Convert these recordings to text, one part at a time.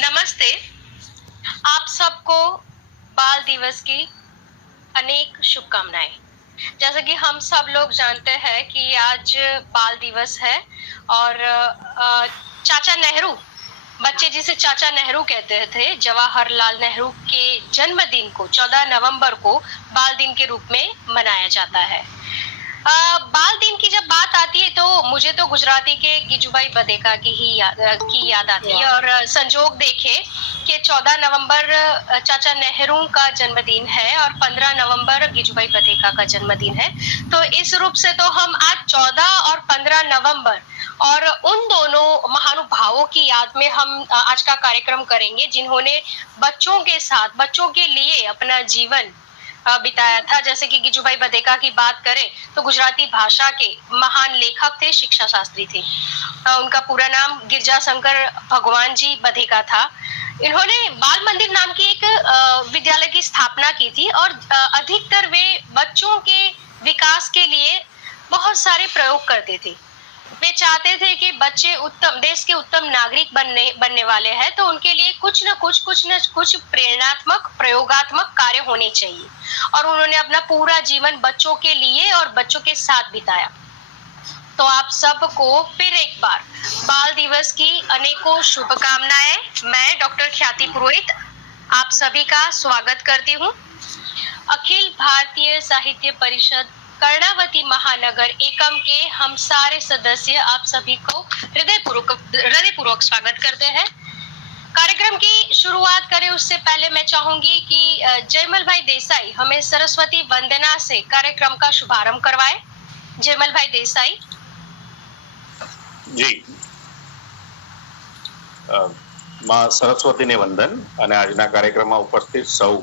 नमस्ते। आप सबको बाल दिवस की अनेक शुभकामनाएं। जैसा कि हम सब लोग जानते हैं कि आज बाल दिवस है और चाचा नेहरू, बच्चे जिसे चाचा नेहरू कहते थे, जवाहरलाल नेहरू के जन्मदिन को 14 नवंबर को बाल दिन के रूप में मनाया जाता है। बाल दिन की जब बात आती है तो मुझे तो गुजराती के गिजुभाई बधेका की याद आती है और संजोग देखे कि 14 नवंबर चाचा नेहरू का जन्मदिन है और 15 नवंबर गिजुभाई बधेका का जन्मदिन है। तो इस रूप से तो हम आज 14 और 15 नवंबर और उन दोनों महानुभावों की याद में हम आज का कार्यक्रम करेंगे, जिन्होंने बच्चों के साथ, बच्चों के लिए अपना जीवन बिताया था। जैसे कि गिजुभाई बधेका की बात करें तो गुजराती भाषा के महान लेखक थे, शिक्षा शास्त्री थे। उनका पूरा नाम गिरजा शंकर भगवान जी बधेका था। इन्होंने बाल मंदिर नाम की एक विद्यालय की स्थापना की थी और अधिकतर वे बच्चों के विकास के लिए बहुत सारे प्रयोग करते थे। वे चाहते थे कि बच्चे उत्तम देश के उत्तम नागरिक बनने वाले हैं, तो उनके लिए कुछ न कुछ प्रेरणात्मक प्रयोगात्मक कार्य होने चाहिए और उन्होंने अपना पूरा जीवन बच्चों के लिए और बच्चों के साथ बिताया। तो आप सबको फिर एक बार बाल दिवस की अनेकों शुभकामनाएं। मैं डॉक्टर ख्याति पुरोहित आप सभी का स्वागत करती हूँ। अखिल भारतीय साहित्य परिषद कर्णावती महानगर एकम के हम सारे सदस्य आप सभी को हृदयपूर्वक स्वागत करते हैं। कार्यक्रम की शुरुआत करें उससे पहले मैं चाहूंगी कि जयमल भाई देसाई हमें सरस्वती वंदना से कार्यक्रम का शुभारंभ करवाए। जयमल भाई देसाई जी। मां सरस्वती ने वंदन અને આજના કાર્યક્રમમાં ઉપસ્થિત સૌ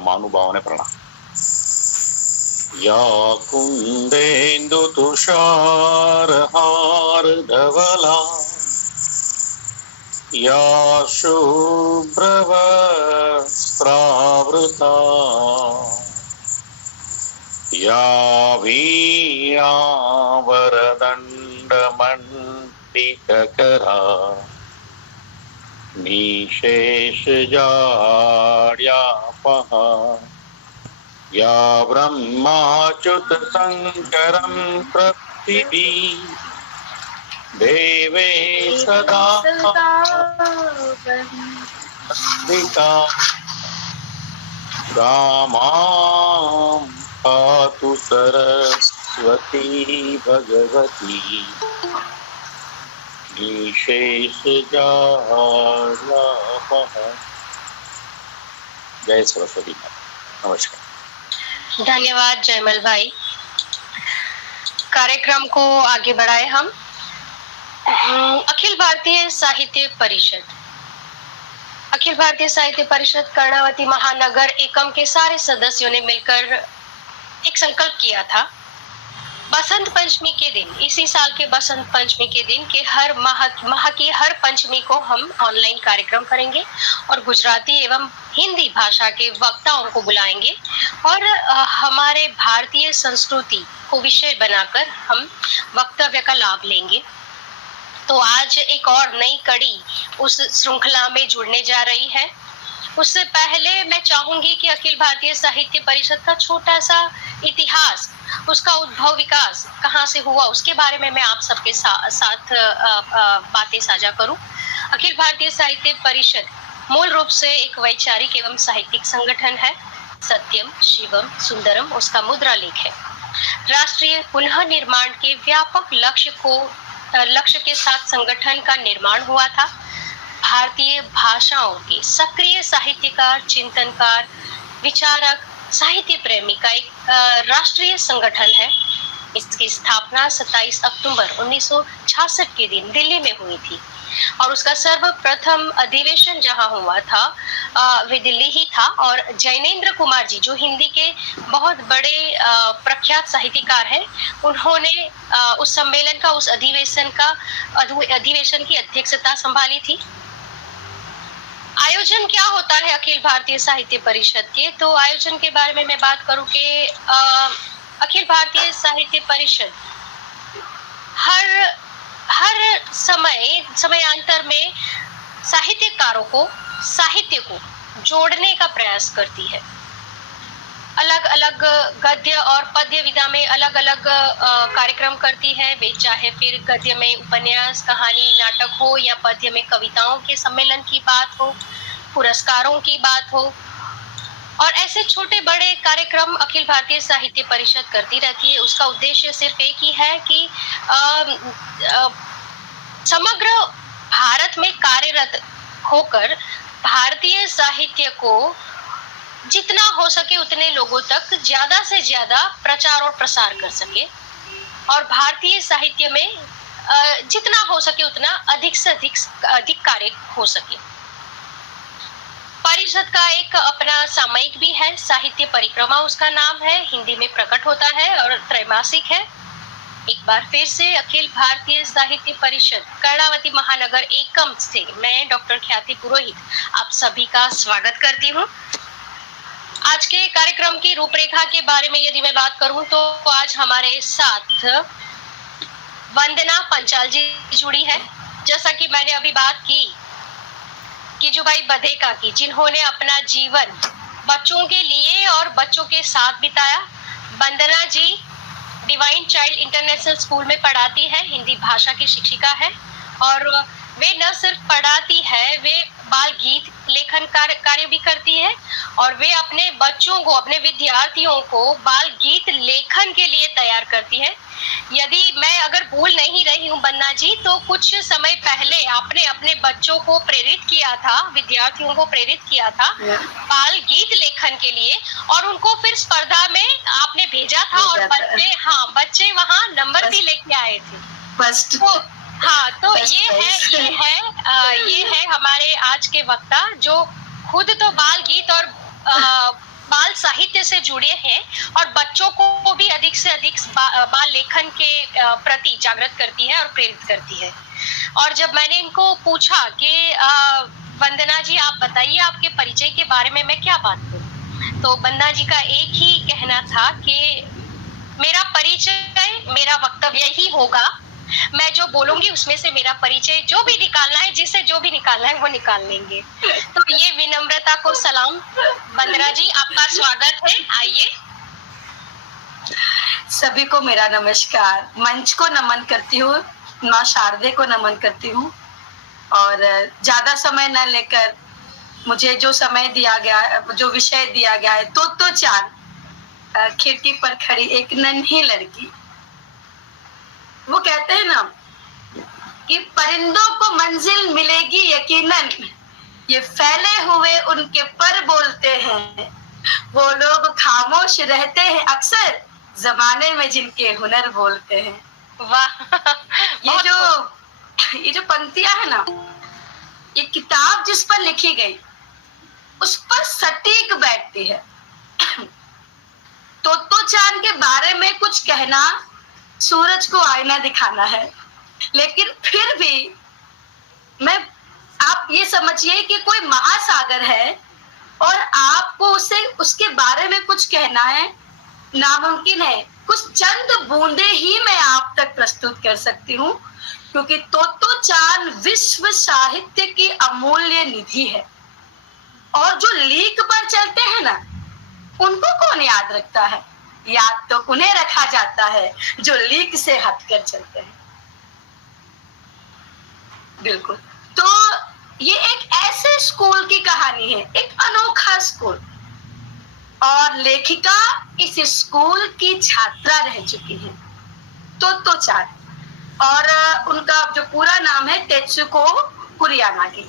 મહાનુભાવોને પ્રણામ। या कुंदेन्दु तुषार हार धवला या शुभ्रवस्त्रावृता या वीणावरदण्डमण्डितकरा निशेषजाड्यापहा या ब्रह्माच्युत शंकरं प्रकृति देवे सदा वन्दिता रामां पातु सरस्वती भगवती निशेषजाड्यापहा। जय सरस्वती माता। नमस्कार। धन्यवाद जयमल भाई। कार्यक्रम को आगे बढ़ाए हम। अखिल भारतीय साहित्य परिषद कर्णावती महानगर एकम के सारे सदस्यों ने मिलकर एक संकल्प किया था बसंत पंचमी के दिन, इसी साल के बसंत पंचमी के दिन के हर माह की हर पंचमी को हम ऑनलाइन कार्यक्रम करेंगे और गुजराती एवं हिंदी भाषा के वक्ताओं को बुलाएंगे और हमारे भारतीय संस्कृति को विषय बनाकर हम वक्तव्य का लाभ लेंगे। तो आज एक और नई कड़ी उस श्रृंखला में जुड़ने जा रही है। उससे पहले मैं चाहूंगी कि अखिल भारतीय साहित्य परिषद का छोटा सा इतिहास, उसका उद्भव विकास कहाँ से हुआ, उसके बारे में मैं आप सबके साथ बातें साझा करूं। अखिल भारतीय साहित्य परिषद मूल रूप से एक वैचारिक एवं साहित्यिक संगठन है। सत्यम शिवम सुंदरम उसका मुद्रा लेख है। राष्ट्रीय पुनः निर्माण के व्यापक लक्ष्य के साथ संगठन का निर्माण हुआ था। भारतीय भाषाओं के सक्रिय साहित्यकार, चिंतनकार, विचारक, साहित्य प्रेमी का एक राष्ट्रीय संगठन है। इसकी स्थापना 27 अक्टूबर 1966 के दिन दिल्ली में हुई थी और उसका सर्वप्रथम अधिवेशन जहां हुआ था वे दिल्ली ही था और जैनेन्द्र कुमार जी जो हिंदी के बहुत बड़े प्रख्यात साहित्यकार हैं, उन्होंने उस सम्मेलन का, उस अधिवेशन की अध्यक्षता संभाली थी। आयोजन क्या होता है अखिल भारतीय साहित्य परिषद के, तो आयोजन के बारे में मैं बात करूं कि अखिल भारतीय साहित्य परिषद हर समयांतर में साहित्यकारों को, साहित्य को जोड़ने का प्रयास करती है। अलग अलग गद्य और पद्य विधा में अलग अलग कार्यक्रम करती है। वे चाहे फिर गद्य में उपन्यास, कहानी, नाटक हो या पद्य में कविताओं के सम्मेलन की बात हो, पुरस्कारों की बात हो, और ऐसे छोटे बड़े कार्यक्रम अखिल भारतीय साहित्य परिषद करती रहती है। उसका उद्देश्य सिर्फ एक ही है कि समग्र भारत में कार्यरत होकर भारतीय साहित्य को जितना हो सके उतने लोगों तक ज्यादा से ज्यादा प्रचार और प्रसार कर सके, और भारतीय साहित्य में जितना हो सके उतना अधिक से अधिक कार्य हो सके। परिषद का एक अपना सामयिक भी है, साहित्य परिक्रमा उसका नाम है, हिंदी में प्रकट होता है और त्रैमासिक है। एक बार फिर से अखिल भारतीय साहित्य परिषद कर्णावती महानगर एकम से मैं डॉक्टर ख्याति पुरोहित आप सभी का स्वागत करती हूँ। आज के कार्यक्रम की रूपरेखा के बारे में यदि मैं बात करूं तो आज हमारे साथ वंदना पंचाल जी जुड़ी है। जैसा कि मैंने अभी बात की कीजूबाई बधेका की, जिन्होंने अपना जीवन बच्चों के लिए और बच्चों के साथ बिताया। वंदना जी डिवाइन चाइल्ड इंटरनेशनल स्कूल में पढ़ाती है, हिंदी भाषा की शिक्षिका है, और वे न सिर्फ पढ़ाती है, वे बाल गीत लेखन कार्य भी करती है, और वे अपने बच्चों को, अपने विद्यार्थियों को बाल गीत लेखन के लिए तैयार करती है। यदि मैं अगर भूल नहीं रही हूँ वंदना जी, तो कुछ समय पहले आपने अपने बच्चों को प्रेरित किया था, विद्यार्थियों को प्रेरित किया था बाल गीत लेखन के लिए, और उनको फिर स्पर्धा में आपने भेजा था, और बच्चे वहाँ नंबर भी लेके आए थे फर्स्ट। तो ये है हमारे आज के वक्ता, जो खुद तो बाल गीत और बाल साहित्य से जुड़े हैं और बच्चों को भी अधिक से अधिक बाल लेखन के प्रति जागृत करती है और प्रेरित करती है। और जब मैंने इनको पूछा कि वंदना जी आप बताइए आपके परिचय के बारे में मैं क्या बात करूं, तो वंदना जी का एक ही कहना था कि मेरा परिचय, मेरा वक्तव्य ही होगा, मैं जो बोलूंगी उसमें से मेरा परिचय जो भी निकालना है, जिसे जो भी निकालना है वो निकाल लेंगे। तो ये विनम्रता को सलाम। वंदना जी आपका स्वागत है, आइए। सभी को मेरा नमस्कार। मंच को नमन करती हूँ, माँ शारदे को नमन करती हूँ, और ज्यादा समय न लेकर मुझे जो समय दिया गया, जो विषय दिया गया है, तो चांद खिड़की पर खड़ी एक नन्ही लड़की। वो कहते हैं ना कि परिंदों को मंजिल मिलेगी यकीनन, ये फैले हुए उनके पर बोलते हैं, वो लोग खामोश रहते हैं अक्सर जमाने में जिनके हुनर बोलते हैं। वाह ये जो पंक्तियां है ना, ये किताब जिस पर लिखी गई उस पर सटीक बैठती है। तो चांद के बारे में कुछ कहना सूरज को आईना दिखाना है, लेकिन फिर भी आप ये समझिए कि कोई महासागर है और आपको उसके बारे में कुछ कहना है, नामुमकिन है। कुछ चंद बूंदे ही मैं आप तक प्रस्तुत कर सकती हूँ, क्योंकि तो चांद विश्व साहित्य की अमूल्य निधि है, और जो लीक पर चलते हैं ना, उनको कौन याद रखता है? याद तो उन्हें रखा जाता है जो लीक से हटकर चलते हैं। बिल्कुल। तो ये एक ऐसे स्कूल की कहानी है, एक अनोखा स्कूल, और लेखिका इस स्कूल की छात्रा रह चुकी है तो चांद, और उनका जो पूरा नाम है तेत्सुको कुरियानागी।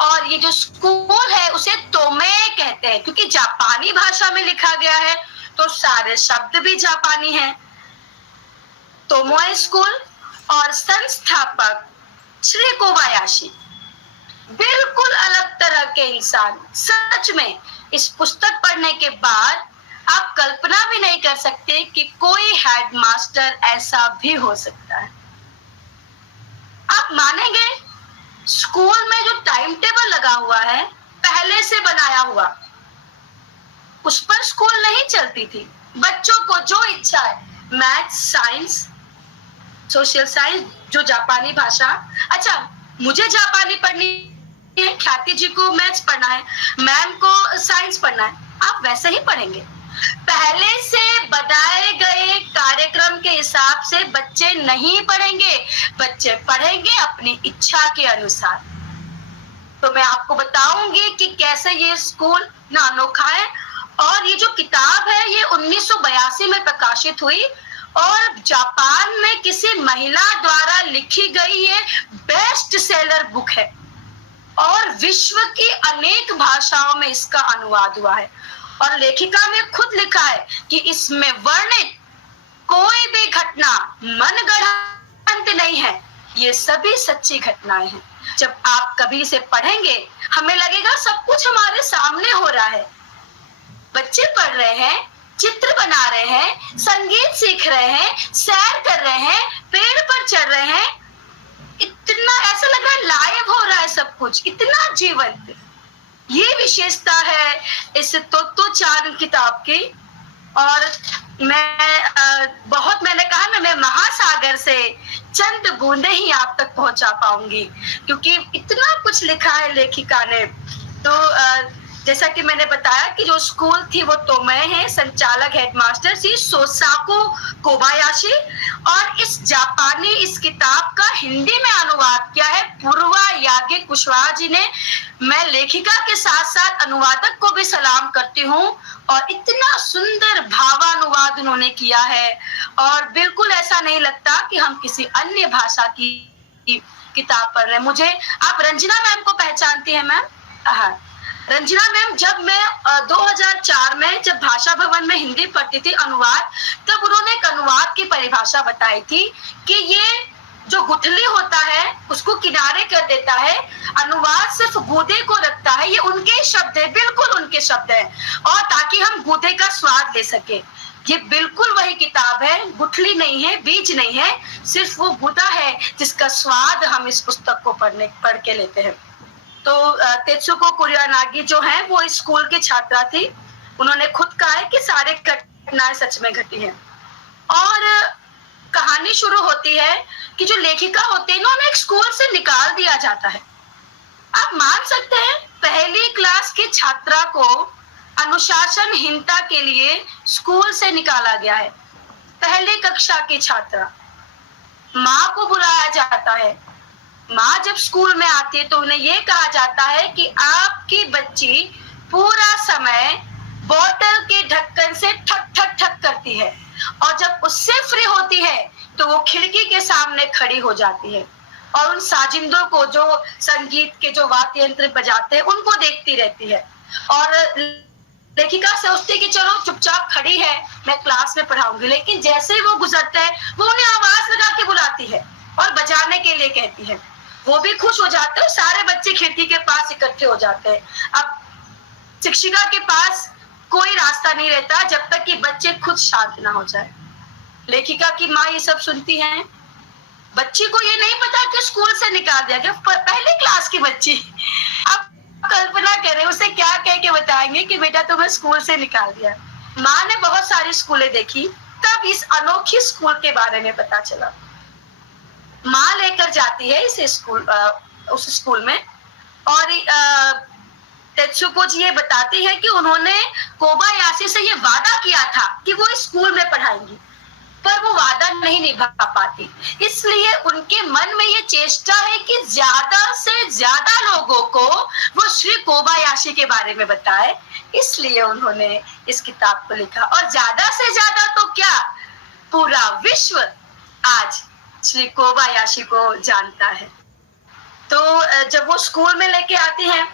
और ये जो स्कूल है उसे तोमे कहते हैं, क्योंकि जापानी भाषा में लिखा गया है तो सारे शब्द भी जापानी हैं। तोमोए स्कूल और संस्थापक श्री कोबायाशी बिल्कुल अलग तरह के इंसान। सच में इस पुस्तक पढ़ने के बाद आप कल्पना भी नहीं कर सकते कि कोई हेडमास्टर ऐसा भी हो सकता है। आप मानेंगे, स्कूल में जो टाइम टेबल लगा हुआ है पहले से बनाया हुआ, उस पर स्कूल नहीं चलती थी। बच्चों को जो इच्छा है, मैथ्स, साइंस, सोशल साइंस, जो जापानी भाषा। अच्छा, मुझे जापानी पढ़नी ख्याति जी को मैथ्स पढ़ना है, मैम को साइंस पढ़ना है, आप वैसे ही पढ़ेंगे। पहले से बताए गए कार्यक्रम के हिसाब से बच्चे नहीं पढ़ेंगे, बच्चे पढ़ेंगे अपनी इच्छा के अनुसार। तो मैं आपको बताऊंगी कि कैसे ये स्कूल ना अनोखा है। और ये जो किताब है ये 1982 में प्रकाशित हुई और जापान में किसी महिला द्वारा लिखी गई ये बेस्ट सेलर बुक है और विश्व की अनेक भाषाओं में इसका अनुवाद हुआ है। और लेखिका ने खुद लिखा है कि इसमें वर्णित कोई भी घटना मनगढ़ंत नहीं है, ये सभी सच्ची घटनाएं हैं। जब आप कभी इसे पढ़ेंगे हमें लगेगा सब कुछ हमारे सामने हो रहा है। बच्चे पढ़ रहे हैं, चित्र बना रहे हैं, संगीत सीख रहे हैं, सैर कर रहे हैं, पेड़ पर चढ़ रहे हैं, इतना ऐसा लग रहा है लाइव हो रहा है सब कुछ, इतना जीवंत। ये विशेषता है इस तो चार किताब की। और मैंने कहा ना, मैं महासागर से चंद बूंदे ही आप तक पहुंचा पाऊंगी क्योंकि इतना कुछ लिखा है लेखिका ने। तो जैसा कि मैंने बताया कि जो स्कूल थी वो तोमय है, संचालक हेडमास्टर सी सोसाको कोबायाशी, और इस जापानी इस किताब का हिंदी में अनुवाद किया है पूर्वा यागे कुशवाहा जी ने। मैं लेखिका के साथ साथ अनुवादक को भी सलाम करती हूँ और इतना सुंदर भावानुवाद उन्होंने किया है और बिल्कुल ऐसा नहीं लगता कि हम किसी अन्य भाषा की किताब पढ़ रहे हैं। मुझे आप रंजना मैम को पहचानती हैं मैम? हाँ, रंजना मैम, जब मैं 2004 में जब भाषा भवन में हिंदी पढ़ती थी अनुवाद, तब उन्होंने एक अनुवाद की परिभाषा बताई थी कि ये जो गुठली होता है उसको किनारे कर देता है, अनुवाद सिर्फ गूदे को रखता है। ये उनके शब्द है, बिल्कुल उनके शब्द है, और ताकि हम गूदे का स्वाद ले सके। ये बिल्कुल वही किताब है, गुठली नहीं है, बीज नहीं है, सिर्फ वो गूदा है जिसका स्वाद हम इस पुस्तक को पढ़ के लेते हैं। तो तेत्सुको कुरियानागी जो है वो इस स्कूल की छात्रा थी। उन्होंने खुद कहा है कि सारे घटनाएं सच में घटी हैं। और कहानी शुरू होती है कि जो लेखिका होते हैं उन्हें एक स्कूल से निकाल दिया जाता है। आप मान सकते हैं, पहली क्लास की छात्रा को अनुशासनहीनता के लिए स्कूल से निकाला गया है। पहली कक्षा की छात्रा, माँ को बुलाया जाता है। माँ जब स्कूल में आती है तो उन्हें ये कहा जाता है कि आपकी बच्ची पूरा समय बोतल के ढक्कन से ठक ठक ठक करती है और जब उससे फ्री होती है तो वो खिड़की के सामने खड़ी हो जाती है और उन साजिंदों को जो संगीत के जो वाद्य यंत्र बजाते हैं उनको देखती रहती है। और लेखिका सोचती है कि चलो चुपचाप खड़ी है, मैं क्लास में पढ़ाऊंगी, लेकिन जैसे ही वो गुजरता है वो उन्हें आवाज लगा के बुलाती है और बजाने के लिए कहती है। वो भी खुश हो जाते हैं, सारे बच्चे खिड़की के पास इकट्ठे हो जाते हैं। अब शिक्षिका के पास कोई रास्ता नहीं रहता जब तक कि बच्चे खुद शांत ना हो जाए। लेखिका की माँ ये सब सुनती हैं। बच्ची को ये नहीं पता कि स्कूल से निकाल दिया गया, पहली क्लास की बच्ची। अब कल्पना करें उसे क्या कह के बताएंगे कि बेटा तुम्हें स्कूल से निकाल दिया। माँ ने बहुत सारी स्कूलें देखी, तब इस अनोखी स्कूल के बारे में पता चला। माँ लेकर जाती है इस स्कूल उस स्कूल में और तेत्सुको जी ये बताती है कि उन्होंने कोबायाशी से ये वादा किया था कि वो इस स्कूल में पढ़ाएंगी, पर वो वादा नहीं निभा पाती। इसलिए उनके मन में ये चेष्टा है कि ज्यादा से ज्यादा लोगों को वो श्री कोबायाशी के बारे में बताए, इसलिए उन्होंने इस किताब को लिखा। और ज्यादा से ज्यादा तो क्या, पूरा विश्व आज श्री कोबायाशी को जानता है। तो जब वो स्कूल में लेके आती हैं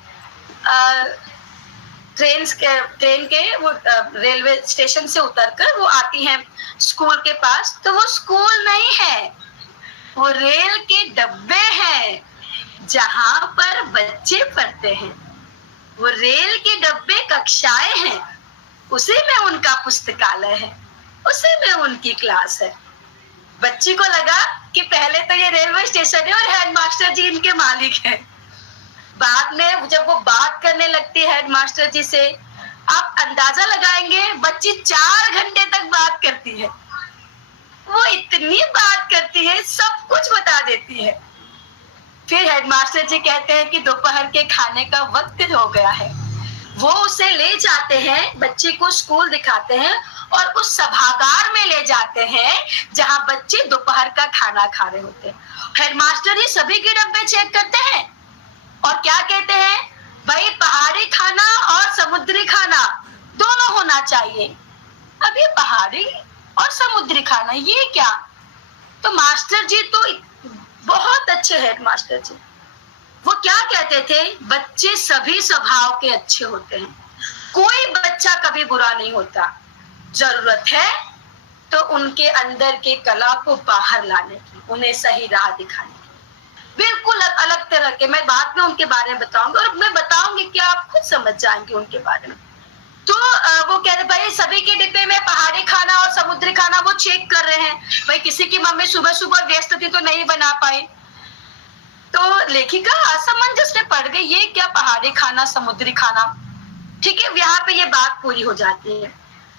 ट्रेन के वो रेलवे स्टेशन से उतरकर वो आती हैं स्कूल के पास, तो वो स्कूल नहीं है, वो रेल के डब्बे हैं जहां पर बच्चे पढ़ते हैं। वो रेल के डब्बे कक्षाएं हैं, उसी में उनका पुस्तकालय है, उसी में उनकी क्लास है। बच्ची को लगा कि पहले तो ये रेलवे स्टेशन है और हेडमास्टर जी इनके मालिक हैं। बाद में जब वो बात करने लगती है हेडमास्टर जी से, आप अंदाजा लगाएंगे बच्ची 4 घंटे तक बात करती है। वो इतनी बात करती है, सब कुछ बता देती है। फिर हेडमास्टर जी कहते हैं कि दोपहर के खाने का वक्त हो गया है। वो उसे ले जाते हैं, बच्चे को स्कूल दिखाते हैं और उस सभागार में ले जाते हैं जहां बच्चे दोपहर का खाना खा रहे होते हैं। हेडमास्टर जी सभी के डब्बे चेक करते हैं और क्या कहते हैं, भाई पहाड़ी खाना और समुद्री खाना दोनों होना चाहिए। अब ये पहाड़ी और समुद्री खाना ये क्या? तो मास्टर जी तो बहुत अच्छे हेडमास्टर जी, वो क्या कहते थे, बच्चे सभी स्वभाव के अच्छे होते हैं, कोई बच्चा कभी बुरा नहीं होता। जरूरत है तो उनके अंदर के कला को बाहर लाने की, उन्हें सही राह दिखाने की। बिल्कुल अलग तरह के, मैं बाद में उनके बारे में बताऊंगी और मैं बताऊंगी कि आप खुद समझ जाएंगे उनके बारे में। तो वो कह रहे भाई सभी के डिब्बे में पहाड़ी खाना और समुद्री खाना वो चेक कर रहे हैं, भाई किसी की मम्मी सुबह सुबह व्यस्त थी तो नहीं बना पाई। तो लेखिका असमंजस में पड़ गई, ये क्या पहाड़ी खाना समुद्री खाना। ठीक है, यहाँ पे ये बात पूरी हो जाती है।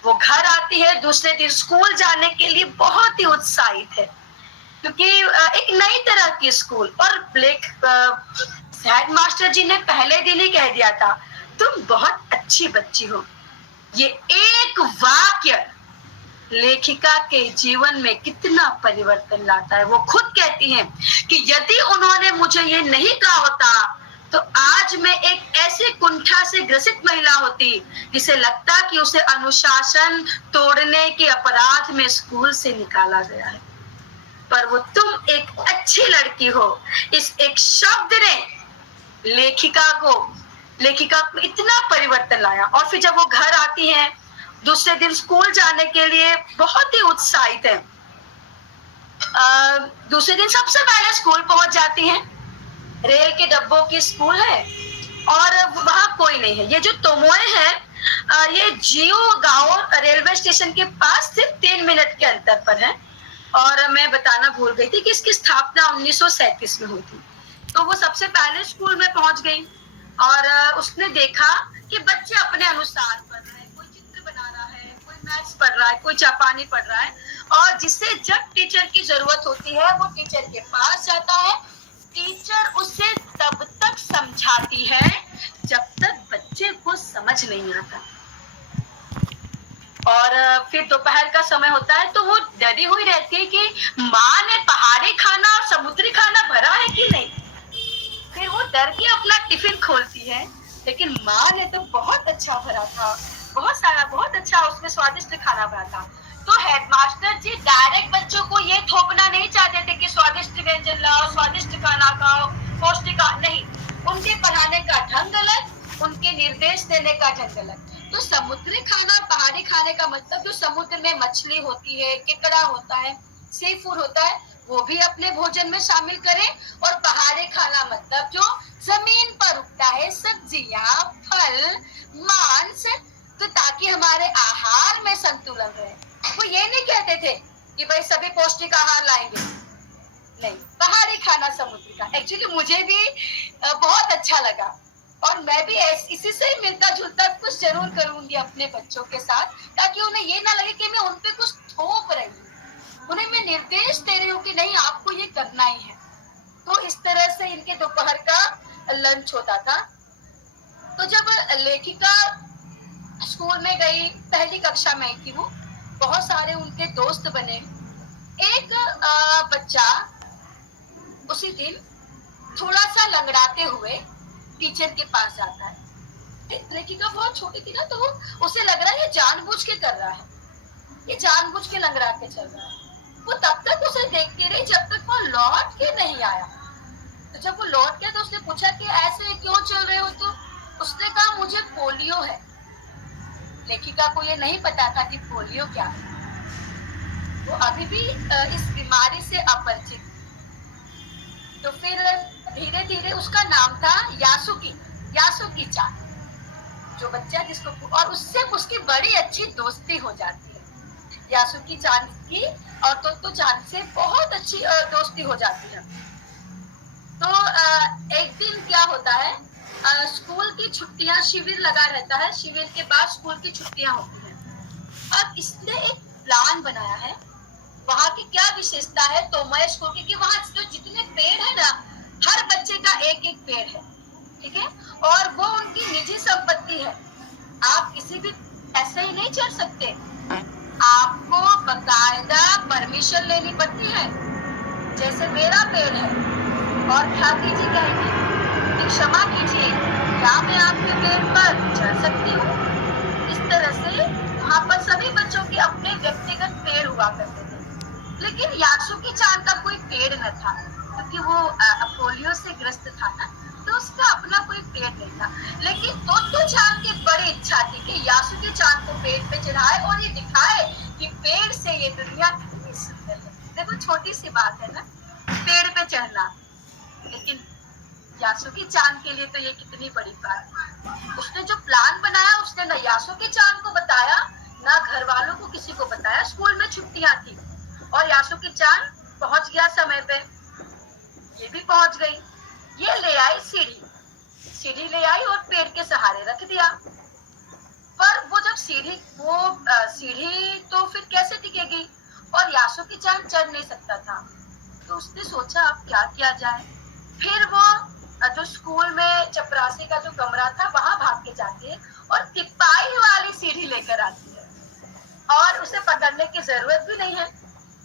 वो घर आती है, दूसरे दिन स्कूल जाने के लिए बहुत ही उत्साहित है क्योंकि एक नई तरह की स्कूल। और हेडमास्टर जी ने पहले दिन ही कह दिया था तुम बहुत अच्छी बच्ची हो। ये एक वाक्य लेखिका के जीवन में कितना परिवर्तन लाता है। वो खुद कहती हैं कि यदि उन्होंने मुझे ये नहीं कहा होता तो आज मैं एक ऐसे कुंठा से ग्रसित महिला होती जिसे लगता कि उसे अनुशासन तोड़ने के अपराध में स्कूल से निकाला गया है। पर वो तुम एक अच्छी लड़की हो, इस एक शब्द ने लेखिका को इतना परिवर्तन लाया। और फिर जब वो घर आती हैं, दूसरे दिन स्कूल जाने के लिए बहुत ही उत्साहित है। दूसरे दिन सबसे पहले स्कूल पहुंच जाती हैं। रेल के डब्बों की स्कूल है और वहां कोई नहीं है। ये जो तोमोए है ये जियो गांव रेलवे स्टेशन के पास सिर्फ 3 मिनट के अंतर पर है। और मैं बताना भूल गई थी कि इसकी स्थापना 1937 में हुई थी। तो वो सबसे पहले स्कूल में पहुंच गई और उसने देखा कि बच्चे अपने अनुसार पढ़ रहे हैं, कोई चित्र बना रहा है, कोई मैथ्स पढ़ रहा है, कोई जापानी पढ़ रहा है। और जिसे जब टीचर की जरूरत होती है वो टीचर के पास जाता है। टीचर उसे तब तक समझाती है जब तक बच्चे को समझ नहीं आता। और फिर दोपहर का समय होता है तो वो डरी हुई रहती है कि माँ ने पहाड़ी खाना और समुद्री खाना भरा है कि नहीं। फिर वो डर के अपना टिफिन खोलती है, लेकिन माँ ने तो बहुत अच्छा भरा था, बहुत सारा, बहुत अच्छा उसमें स्वादिष्ट खाना भरा था। तो हेडमास्टर जी डायरेक्ट बच्चों को ये थोपना नहीं चाहते थे कि स्वादिष्ट व्यंजन लाओ, स्वादिष्ट खाना खाओ, पौष्टिक नहीं। उनके पढ़ाने का ढंग अलग, उनके निर्देश देने का ढंग अलग। तो समुद्री खाना और पहाड़ी खाने का मतलब जो समुद्र में मछली होती है, केकड़ा होता है, सी फूड होता है, वो भी अपने भोजन में शामिल करें। और पहाड़ी खाना मतलब जो जमीन पर उगता है, सब्जियां, फल, मांस, तो ताकि हमारे आहार में संतुलन रहे। वो ये नहीं कहते थे कि भाई सभी पौष्टिक आहार लाएंगे, नहीं, पहाड़ी खाना समुद्री का। एक्चुअली मुझे भी बहुत अच्छा लगा और मैं भी इसी से मिलता जुलता कुछ जरूर करूंगी अपने बच्चों के साथ, ताकि उन्हें ये ना लगे कि मैं उन पे कुछ थोप रही हूँ। उन्हें मैं निर्देश दे रही हूँ कि नहीं, आपको ये करना ही है। तो इस तरह से इनके दोपहर का लंच होता था। तो जब लेखिका स्कूल में गई, पहली कक्षा में थी वो, बहुत सारे उनके दोस्त बने। एक बच्चा उसी दिन थोड़ा सा लंगड़ाते हुए टीचर के पास आता है। लेखिका बहुत छोटी थी ना, तो उसे लग रहा है ये जानबूझ के कर रहा है, ये जानबूझ के लंगड़ा के चल रहा है। वो तब तक उसे देखती रही जब तक वो लौट के नहीं आया। तो जब वो लौट गया तो उसने पूछा कि ऐसे क्यों चल रहे हो? तो उसने कहा मुझे पोलियो है। लेखिका को ये नहीं पता था कि पोलियो क्या है, वो अभी भी इस बीमारी से अपरिचित। तो फिर धीरे धीरे उसका नाम था यासुकी चान, जो बच्चा जिसको, और उससे उसकी बड़ी अच्छी दोस्ती हो जाती है। यासुकी चान की और तो चान से बहुत अच्छी दोस्ती हो जाती है। तो एक दिन क्या होता है, स्कूल की छुट्टियां, शिविर लगा रहता है, शिविर के बाद स्कूल की छुट्टियां होती हैं। अब इसने एक प्लान बनाया है। वहां की क्या विशेषता है तोमोए स्कूल की कि वहां जो जितने पेड़ है ना, हर बच्चे का एक एक पेड़ है, ठीक है, और वो उनकी निजी संपत्ति है। आप किसी भी ऐसे ही नहीं चढ़ सकते, आपको बकायदा परमिशन लेनी पड़ती है। जैसे मेरा पेड़ है और ख्याति जी कहेंगे कि क्षमा कीजिए, क्या मैं आपके पेड़ पर चढ़ सकती हूँ? इस तरह से वहाँ पर सभी बच्चों के अपने व्यक्तिगत पेड़ हुआ करते थे। लेकिन यासुकी चान का कोई पेड़ न था, क्योंकि वो पोलियो से ग्रस्त था ना, तो उसका अपना कोई पेड़ नहीं था। लेकिन तोत्तो चान की बड़ी इच्छा थी कि यासुकी चान को पेड़ पे चढ़ाए और ये दिखाए कि पेड़ से ये दुनिया कितनी सुंदर है। देखो छोटी सी बात है ना, पेड़ पे चढ़ना, लेकिन यासुकी चान के लिए तो ये कितनी बड़ी बात। उसने जो प्लान बनाया उसने न यासुकी चान को बताया, ना घर वालों को किसी को बताया। स्कूल में छुट्टियां थी और यासुकी चान पहुंच गया समय पे, ये भी पहुंच गई। ये ले आई सीढ़ी ले आई और पेड़ के सहारे रख दिया। पर वो जब सीढ़ी तो फिर कैसे टिकेगी, और यासुकी चान चढ़ नहीं सकता था। तो उसने सोचा अब क्या किया जाए। फिर वो जो स्कूल में चपरासी का जो कमरा था वहां भाग के जाती है और तिपाही वाली सीढ़ी लेकर आती है, और उसे पकड़ने की जरूरत भी नहीं है।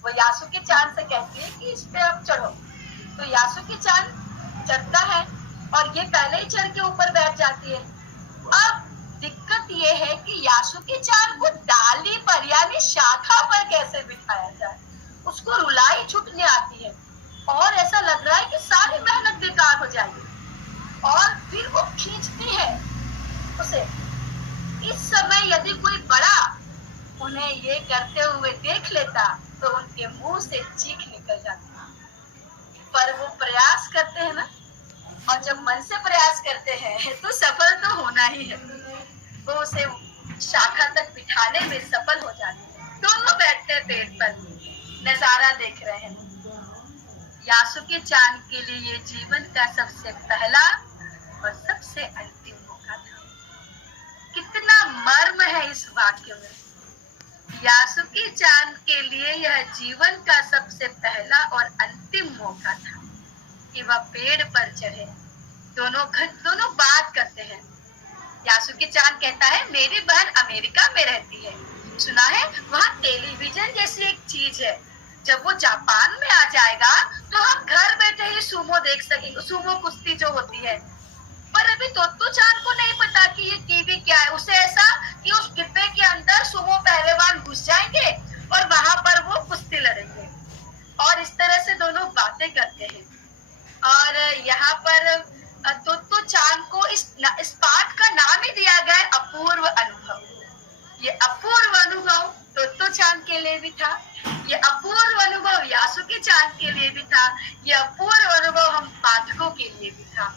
वो यासुकी चान से कहती है कि इस पे अब चढ़ो। तो यासुकी चान चढ़ता है और ये पहले ही चढ़ के ऊपर बैठ जाती है। अब दिक्कत ये है कि यासुकी चान को डाली पर यानी शाखा पर कैसे बिठाया जाए। उसको रुलाई छूटने आती है और ऐसा लग रहा है कि सारी मेहनत बेकार हो जाएगी, और फिर वो खींचती है उसे। इस समय यदि कोई बड़ा उन्हें ये करते हुए देख लेता तो उनके मुंह से चीख निकल जाती। पर वो प्रयास करते हैं ना, और जब मन से प्रयास करते हैं तो सफल तो होना ही है। वो उसे शाखा तक बिठाने में सफल हो जाते हैं। दोनों बैठते हैं पेड़ पर, नजारा देख रहे हैं। यासुकी चान के लिए ये जीवन का सबसे पहला और सबसे अंतिम मौका था। कितना मर्म है इस वाक्य में। यासुकी चान के लिए यह जीवन का सबसे पहला और अंतिम मौका था कि वह पेड़ पर चढ़े। दोनों बात करते हैं। यासुकी चान कहता है मेरी बहन अमेरिका में रहती है, सुना है वहाँ टेलीविजन जैसी एक चीज है। जब वो जापान में आ जाएगा तो हम घर बैठे ही सुमो देख सकेंगे, सुमो कुश्ती जो होती है। पर अभी तोत्तो चान को नहीं पता कि ये टीवी क्या है। उसे ऐसा कि उस डिब्बे के अंदर सुमो पहलवान घुस जाएंगे और वहां पर वो कुश्ती लड़ेंगे, और इस तरह से दोनों बातें करते हैं। और यहाँ पर तोत्तो चान को इस पाठ का नाम ही दिया गया अपूर्व अनुभव। ये अपूर्व अनुभव तोत्तो चान के लिए भी था, ये अपूर्व अनुभव यासुकी चान के लिए भी था, ये अपूर्व अनुभव हम पाठकों के लिए भी था।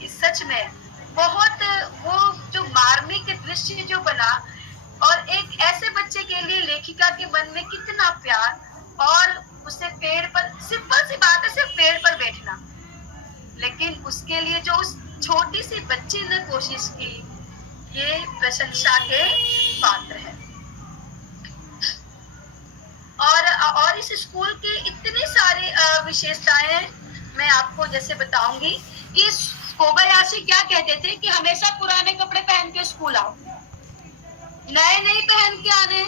ये सच में बहुत वो जो मार्मिक दृश्य जो बना, और एक ऐसे बच्चे के लिए लेखिका के मन में कितना प्यार, और उसे पेड़ पर, सिंपल सी बात है सिर्फ पेड़ पर बैठना, लेकिन उसके लिए जो उस छोटी सी बच्ची ने कोशिश की, ये प्रशंसा के पात्र है। और इस स्कूल की इतनी सारी विशेषताएं मैं आपको जैसे बताऊंगी। इस कोबायाशी क्या कहते थे कि हमेशा पुराने कपड़े पहन के स्कूल आओ, नए नहीं पहन के आने।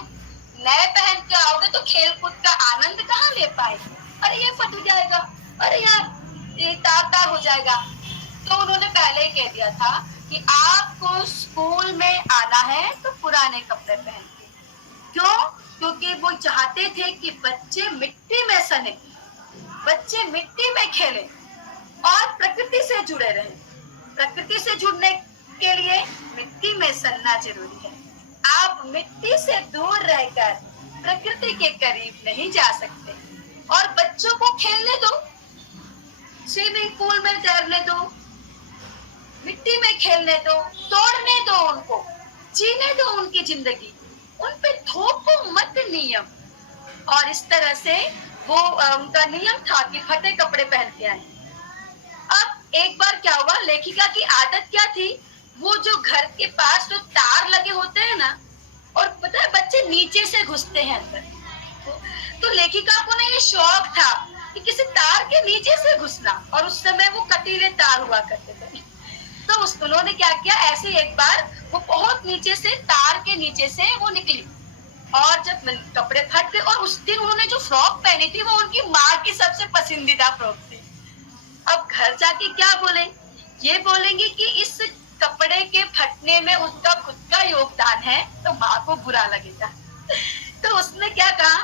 नए पहन के आओगे तो खेलकूद का आनंद कहाँ ले पाए। अरे ये फट जाएगा, अरे ये तार हो जाएगा। तो उन्होंने पहले ही कह दिया था कि आपको स्कूल में आना है तो पुराने कपड़े पहन के। क्यों? क्योंकि वो चाहते थे कि बच्चे मिट्टी में सने, बच्चे मिट्टी में खेलें और प्रकृति से जुड़े रहें। प्रकृति से जुड़ने के लिए मिट्टी में सनना जरूरी है। आप मिट्टी से दूर रहकर प्रकृति के करीब नहीं जा सकते। और बच्चों को खेलने दो, स्विमिंग पूल में तैरने दो, मिट्टी में खेलने दो, तोड़ने दो उनको, जीने दो उनकी जिंदगी, उन पे थोपो मत नियम। और इस तरह से वो उनका नियम था कि फटे कपड़े पहन के आए। अब एक बार क्या हुआ, लेखिका की आदत क्या थी, वो जो घर के पास जो तार लगे होते हैं ना, और पता है बच्चे नीचे से घुसते हैं अंदर, तो लेखिका को ना ये शौक था कि किसी तार के नीचे से घुसना, और उस समय वो कटीले तार हुआ करते थे। तो उन्होंने क्या किया, ऐसे एक बार वो बहुत नीचे से, तार के नीचे से वो निकली, और जब कपड़े फट गए, और उस दिन उन्होंने जो फ्रॉक पहनी थी वो उनकी माँ की सबसे पसंदीदा फ्रॉक थी। अब घर जाके क्या बोले, ये बोलेंगे कि इस कपड़े के फटने में उसका खुद का योगदान है, तो माँ को बुरा लगेगा। तो उसने क्या कहा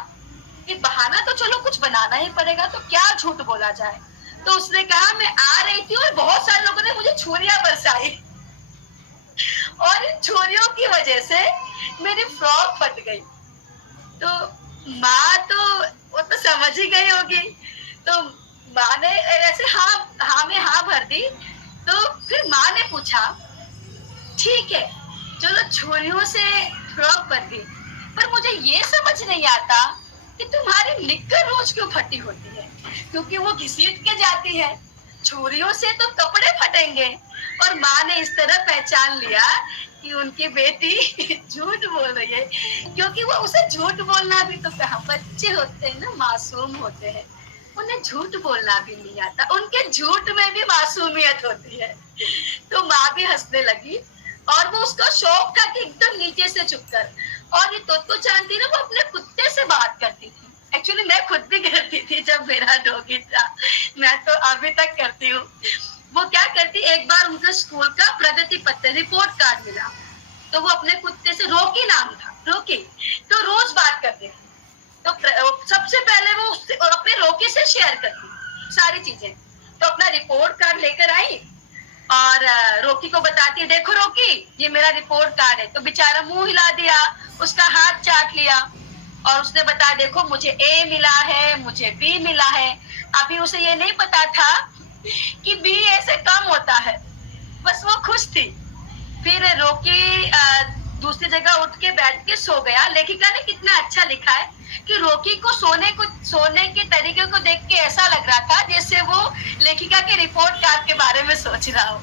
कि बहाना तो चलो कुछ बनाना ही पड़ेगा, तो क्या झूठ बोला जाए। तो उसने कहा मैं आ रही थी और बहुत सारे लोगों ने मुझे छुरियां बरसाई, और इन छुरियों की वजह से मेरी फ्रॉक फट गई। तो माँ तो वो तो समझ ही गई होगी, तो माँ ने ऐसे हाँ में हाँ भर दी। तो फिर माँ ने पूछा ठीक है चलो छुरियों से फ्रॉक बन गई, पर मुझे ये समझ नहीं आता कि तुम्हारी निक्कर रोज क्यों फटी होती है, क्योंकि वो घसीट के जाती है, छुरियों से तो कपड़े फटेंगे। और माँ ने इस तरह पहचान लिया कि उनकी बेटी झूठ बोल रही है, क्योंकि वो उसे झूठ बोलना भी तो कहाँ, बच्चे होते हैं ना, मासूम होते हैं, उन्हें झूठ बोलना भी नहीं आता, उनके झूठ में भी मासूमियत होती है। तो माँ भी हंसने लगी, और वो उसका शौक था कि एकदम नीचे से छुपकर, और ये तो जानती ना, वो अपने कुत्ते से बात करती थी। एक्चुअली मैं खुद भी करती थी जब मेरा डॉगी था, मैं तो अभी तक करती हूँ। वो क्या करती, एक बार उनके स्कूल का प्रगति पत्र रिपोर्ट कार्ड मिला, तो वो अपने कुत्ते से, रोकी नाम था, रोकी, तो रोज बात करती थी। तो सबसे पहले वो उससे अपने रोकी से शेयर करती सारी चीजें। तो अपना रिपोर्ट कार्ड लेकर आई और रोकी को बताती, देखो रोकी ये मेरा रिपोर्ट कार्ड है। तो बेचारा मुंह हिला दिया, उसका हाथ चाट लिया, और उसने बताया देखो मुझे ए मिला है, मुझे बी मिला है। अभी उसे ये नहीं पता था कि बी ए से कम होता है, बस वो खुश थी। फिर रोकी दूसरी जगह उठ के बैठ के सो गया। लेखिका ने कितना अच्छा लिखा है कि रोकी को सोने के तरीके को देख के ऐसा लग रहा था जैसे वो लेखिका के रिपोर्ट कार्ड के बारे में सोच रहा हो।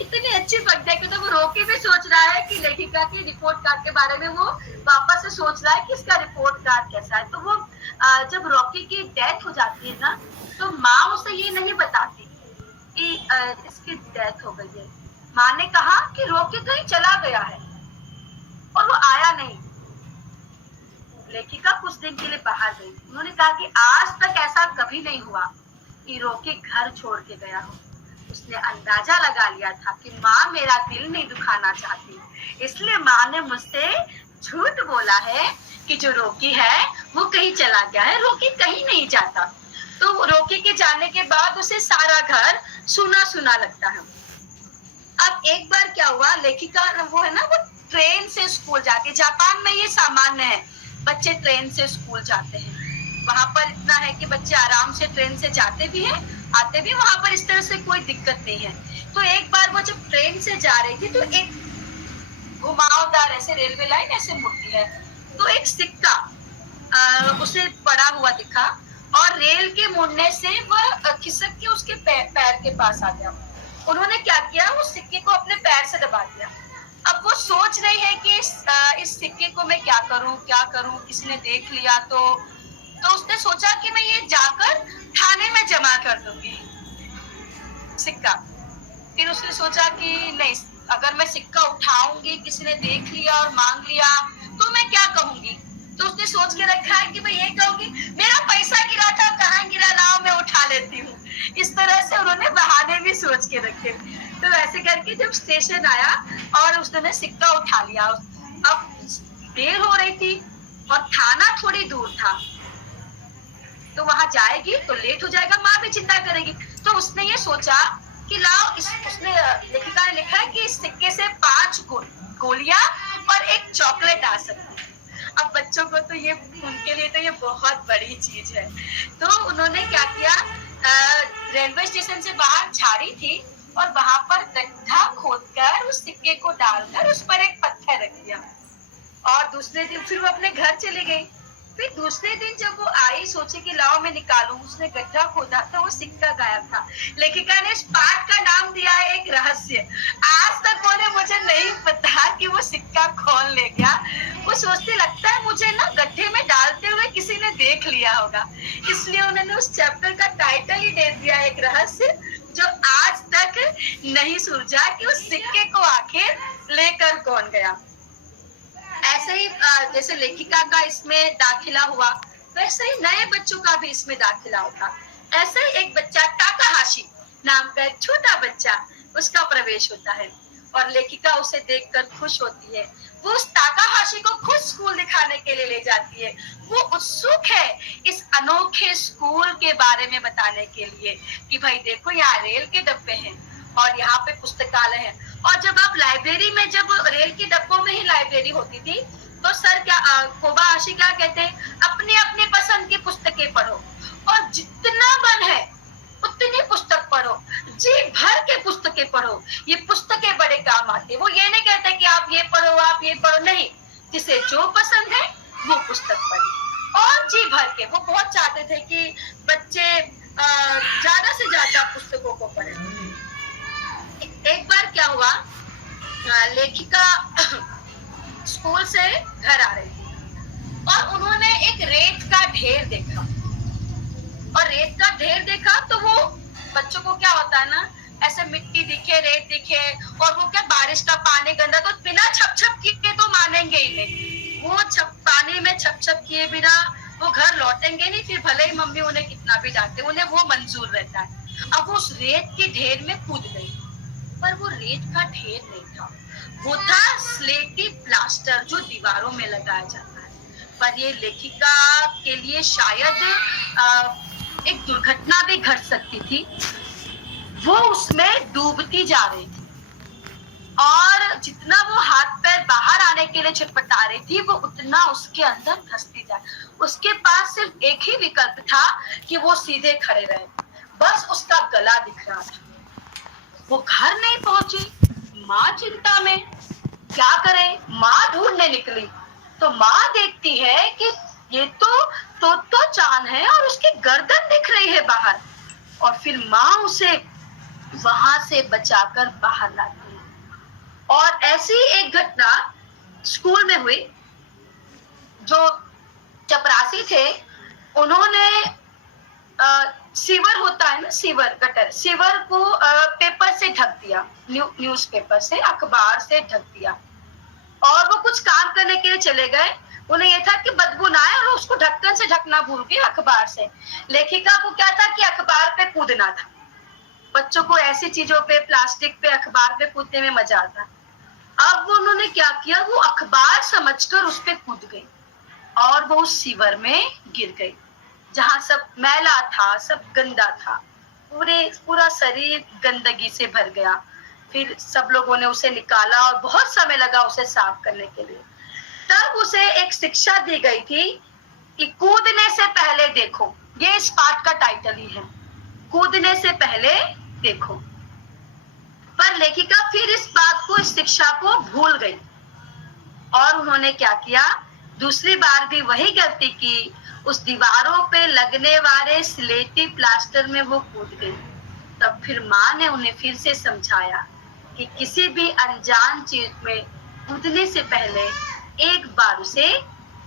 इतनी अच्छी पद्य कि तो वो रोकी भी सोच रहा है कि लेखिका के रिपोर्ट कार्ड के बारे में वो वापस से सोच रहा है कि इसका रिपोर्ट कार्ड कैसा है। तो वो जब रॉकी की डेथ हो जाती है ना, तो माँ उसे ये नहीं बताती कि इसकी डेथ हो गई है। माँ ने कहा कि रॉकी कहीं चला गया है और वो आया नहीं। लेखिका कुछ दिन के लिए बाहर गई। उन्होंने कहा कि आज तक ऐसा कभी नहीं हुआ कि रॉकी घर छोड़ के गया हो। उसने अंदाजा लगा लिया था कि माँ मेरा दिल नहीं दुखाना चाहती, इसलिए माँ ने मुझसे झूठ बोला है कि जो रॉकी है वो कहीं चला गया है, रॉकी कहीं नहीं जाता। तो रॉकी के जाने के बाद उसे सारा घर सुना सुना लगता है। अब एक बार क्या हुआ, लेखिका वो है ना, वो ट्रेन से स्कूल जाके, जापान में ये सामान्य है, बच्चे ट्रेन से स्कूल जाते हैं। वहां पर इतना है कि बच्चे आराम से ट्रेन से जाते भी हैं, आते भी, वहां पर इस तरह से कोई दिक्कत नहीं है। तो एक बार वो जब ट्रेन से जा रही थी तो एक घुमावदार ऐसे रेलवे लाइन ऐसे मुड़ती है, तो एक सिक्का उसे पड़ा हुआ दिखा, और रेल के मुड़ने से वह खिसक के उसके पैर के पास आ गया। उन्होंने क्या किया, उस सिक्के को अपने पैर से दबा दिया। अब वो सोच रही है कि इस सिक्के को मैं क्या करूं, किसी ने देख लिया तो उसने सोचा कि मैं ये जाकर थाने में जमा कर दूंगी सिक्का। फिर उसने सोचा कि नहीं, अगर मैं सिक्का उठाऊंगी, किसी ने देख लिया और मांग लिया तो मैं क्या कहूंगी। तो उसने सोच के रखा है कि मैं ये कहूंगी मेरा पैसा गिरा था, कहाँ गिरा, लाओ मैं उठा लेती हूँ। इस तरह से उन्होंने बहाने भी सोच के रखे। तो ऐसे करके जब स्टेशन आया और उसने सिक्का उठा लिया, अब देर हो रही थी और थाना थोड़ी दूर था, तो वहां जाएगी तो लेट हो जाएगा, माँ भी चिंता करेगी। तो उसने ये सोचा कि लाओ, उसने लेखिका ने लिखा है कि इस सिक्के से 5 गोलियां और एक चॉकलेट आ सकती है। अब बच्चों को तो ये, उनके लिए तो ये बहुत बड़ी चीज है। तो उन्होंने क्या किया, रेलवे स्टेशन से बाहर झाड़ी थी और वहां पर गड्ढा खोदकर उस सिक्के को डालकर उस पर एक पत्थर रख दिया, और दूसरे दिन फिर वो अपने घर चली गई। फिर दूसरे दिन जब वो आई, सोचे कि लाओ मैं निकालूं, उसने गड्ढा खोदा तो वो सिक्का गायब था। लेखिका ने इस पाठ का नाम दिया है एक रहस्य। आज तक उन्हें मुझे नहीं पता कि वो सिक्का कौन ले गया। वो सोचते लगता है मुझे ना गड्ढे में डालते हुए किसी ने देख लिया होगा, इसलिए उन्होंने उस चैप्टर का टाइटल ही दे दिया एक रहस्य जो आज तक नहीं सुलझा कि उस सिक्के को आखिर लेकर कौन गया। ऐसे ही जैसे लेखिका का इसमें दाखिला हुआ, वैसे ही नए बच्चों का भी इसमें दाखिला होगा। ऐसे ही एक बच्चा टाकाहाशी नाम का एक छोटा बच्चा, उसका प्रवेश होता है और लेखिका उसे देखकर खुश होती है। वो उस टाकाहाशी को खुद स्कूल दिखाने के लिए ले जाती है। वो उत्सुक है इस अनोखे स्कूल के बारे में बताने के लिए कि भाई देखो यहाँ रेल के डब्बे हैं और यहाँ पे पुस्तकालय है। और जब आप लाइब्रेरी में, जब रेल के डब्बों में ही लाइब्रेरी होती थी, तो सर क्या कोबायाशी क्या कहते हैं, अपने अपने पसंद की पुस्तकें पढ़ो और जितना मन है उतनी पुस्तक पढ़ो, जी भर के पुस्तकें पढ़ो, ये पुस्तकें बड़े काम आती है। वो ये नहीं कहते कि आप ये पढ़ो आप ये पढ़ो, नहीं, जिसे जो पसंद है वो पुस्तक पढ़े और जी भर के। वो बहुत चाहते थे कि बच्चे ज्यादा से ज्यादा पुस्तकों को पढ़े। एक बार क्या हुआ, लेखिका स्कूल से घर आ रही थी और उन्होंने एक रेत का ढेर देखा। और रेत का ढेर देखा तो वो बच्चों को क्या होता है ना, ऐसे मिट्टी दिखे, रेत दिखे और वो क्या बारिश का पानी गंदा, तो बिना छप छप किए तो मानेंगे ही नहीं। वो पानी में छप छप किए बिना वो घर लौटेंगे नहीं, फिर भले ही मम्मी उन्हें कितना भी डांटे, उन्हें वो मंजूर रहता है। अब वो उस रेत के ढेर में कूद गई, पर वो रेत का ढेर नहीं था, वो था स्लेटी प्लास्टर जो दीवारों में लगाया जाता है। पर ये लेखिका के लिए शायद एक दुर्घटना भी घट सकती थी। वो उसमें डूबती जा रही थी और जितना वो हाथ पैर बाहर आने के लिए छटपटा रही थी, वो उतना उसके अंदर धंसती जा। उसके पास सिर्फ एक ही विकल्प था कि वो सीधे खड़े रहे, बस उसका गला दिख रहा था। वो घर नहीं पहुंची, माँ चिंता में, क्या करे, माँ ढूंढने निकली तो माँ देखती है कि ये तो चांद है और उसकी गर्दन दिख रही है बाहर। और फिर माँ उसे वहां से बचाकर बाहर लाती है। और ऐसी एक घटना स्कूल में हुई। जो चपरासी थे उन्होंने सीवर होता है ना, सीवर गटर, सीवर को पेपर से ढक दिया, न्यूज पेपर से, अखबार से ढक दिया। और वो कुछ काम करने के लिए चले गए, उन्हें यह था कि बदबू ना आए और उसको ढक्कन से ढकना भूल गए, अखबार से। लेखिका को क्या था कि अखबार पे कूदना था। बच्चों को ऐसी चीजों पे, प्लास्टिक पे, अखबार पे कूदने में मजा आता। अब वो उन्होंने क्या किया, वो अखबार समझकर उस पे कूद गई और वो उस सीवर में गिर गई जहां सब मैला था, सब गंदा था, पूरा शरीर गंदगी से भर गया। फिर सब लोगों ने उसे निकाला और बहुत समय लगा उसे साफ करने के लिए। तब उसे एक शिक्षा दी गई थी कि कूदने से पहले देखो, ये इस पाठ का टाइटल ही है, कूदने से पहले देखो। पर लेखिका फिर इस बात को, इस शिक्षा को भूल गई और उन्होंने क्या किया, दूसरी बार भी वही गलती की। उस दीवारों पे लगने वाले स्लेटी प्लास्टर में वो कूद गई। तब फिर माँ ने उन्हें फिर से समझाया कि किसी भी अनजान चीज में कूदने से पहले एक बार उसे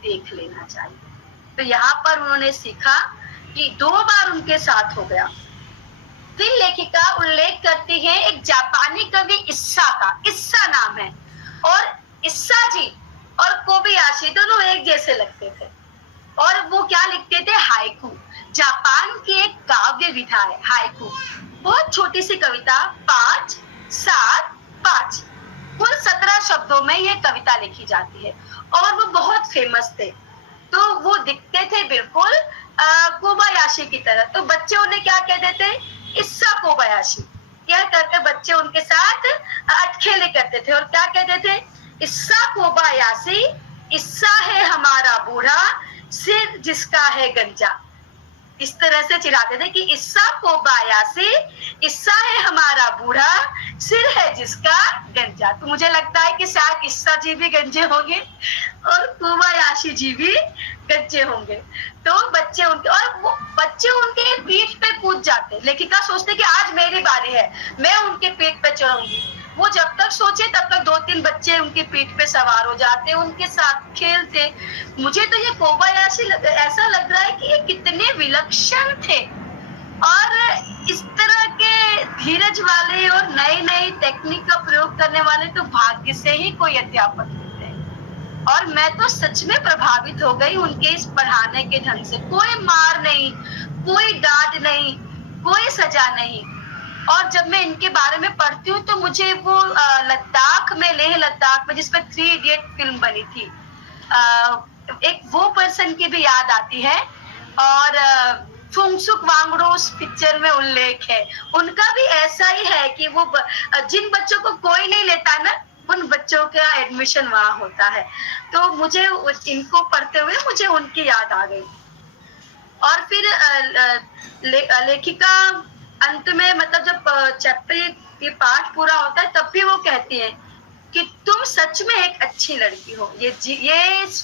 देख लेना चाहिए। तो यहाँ पर उन्होंने सीखा कि 2 बार उनके साथ हो गया। फिर लेखिका उल्लेख करती है एक जापानी कवि इस्सा का, इस्सा नाम है, और इस्सा जी और कोबायाशी दोनों एक जैसे लगते थे और वो क्या लिखते थे, हाइकू। जापान की एक काव्य विधा है हाइकू, बहुत छोटी सी कविता, 5, 7, 5, कुल 17 शब्दों में ये कविता लिखी जाती है और वो बहुत फेमस थे। तो वो दिखते थे बिल्कुल कोबायाशी की तरह। तो बच्चे उन्हें क्या कहते थे, इस्सा कोबायाशी। यह करके बच्चे उनके साथ अटखेले करते थे और क्या कहते थे, इस्सा कोबायाशी, इस्सा है हमारा बूढ़ा, सिर जिसका है गंजा। इस तरह से चिढ़ाते थे कि इस्सा कोबायाशी, इस्सा है हमारा बूढ़ा, सिर है जिसका गंजा। तो मुझे लगता है कि शायद इस्सा जी भी गंजे होंगे और कोबायाशी जी भी गंजे होंगे। तो बच्चे उनके पीठ पे कूद जाते। लेखिका सोचते कि आज मेरी बारी है, मैं उनके पीठ पे चढ़ूंगी। वो जब तक सोचे तब तक 2-3 बच्चे उनकी पीठ पे सवार हो जाते, उनके साथ खेलते। मुझे तो ये कोबायाशी ऐसा लग रहा है कि ये कितने विलक्षण थे, और इस तरह के धीरज वाले और नई नई टेक्निक का प्रयोग करने वाले तो भाग्य से ही कोई अध्यापक मिलते हैं। और मैं तो सच में प्रभावित हो गई उनके इस पढ़ाने के ढंग से। कोई मार नहीं, कोई डांट नहीं, कोई सजा नहीं। और जब मैं इनके बारे में पढ़ती हूँ तो मुझे वो लद्दाख में, लेह लद्दाख में जिसमें 3 इडियट फिल्म बनी थी, एक वो पर्सन की भी याद आती है। और फुंगसुक वांगडू उस पिक्चर में उल्लेख है। उनका भी ऐसा ही है कि वो जिन बच्चों को कोई नहीं लेता ना, उन बच्चों का एडमिशन वहां होता है। तो मुझे इनको पढ़ते हुए मुझे उनकी याद आ गई। और फिर लेखिका अंत में, मतलब जब चैप्टर ये पाठ पूरा होता है, तब भी वो कहती है कि तुम सच में एक अच्छी लड़की हो। ये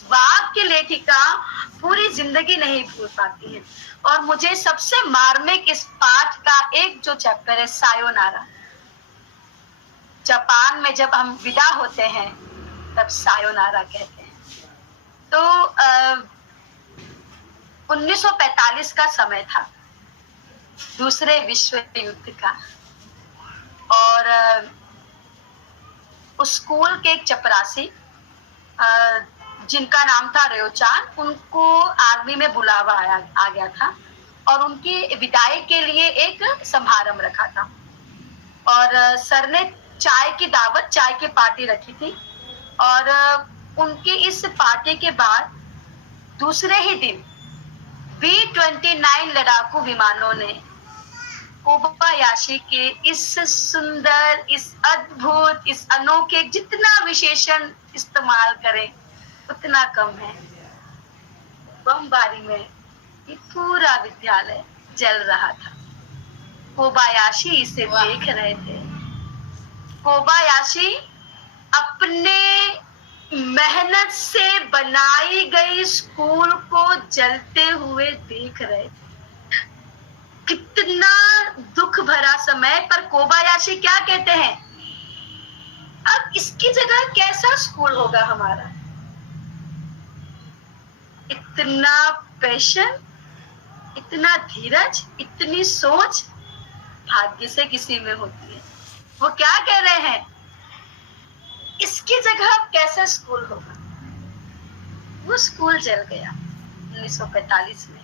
वाक्य लेखिका पूरी जिंदगी नहीं भूल पाती है। और मुझे सबसे मार्मिक इस पाठ का एक जो चैप्टर है, सायोनारा। जापान में जब हम विदा होते हैं तब सायोनारा कहते हैं। तो 1945 का समय था, दूसरे विश्व युद्ध का। और उस स्कूल के एक चपरासी जिनका नाम था रेओचान, उनको आर्मी में बुलावा आ गया था और उनकी विदाई के लिए एक समारोह रखा था। और सर ने चाय की दावत, चाय की पार्टी रखी थी। और उनकी इस पार्टी के बाद दूसरे ही दिन B-29 लड़ाकू विमानों ने कोबायाशी के इस सुंदर, इस अद्भुत, इस अनोखे, जितना विशेषण इस्तेमाल करें उतना कम है, बमबारी में ये पूरा विद्यालय जल रहा था। कोबायाशी इसे देख रहे थे। कोबायाशी अपने मेहनत से बनाई गई स्कूल को जलते हुए देख रहे थे। कितना दुख भरा समय, पर कोबायाशी क्या कहते हैं, अब इसकी जगह कैसा स्कूल होगा हमारा। इतना पैशन, इतना धीरज, इतनी सोच भाग्य से किसी में होती है। वो क्या कह रहे हैं, इसकी जगह अब कैसा स्कूल होगा। वो स्कूल जल गया 1945 में,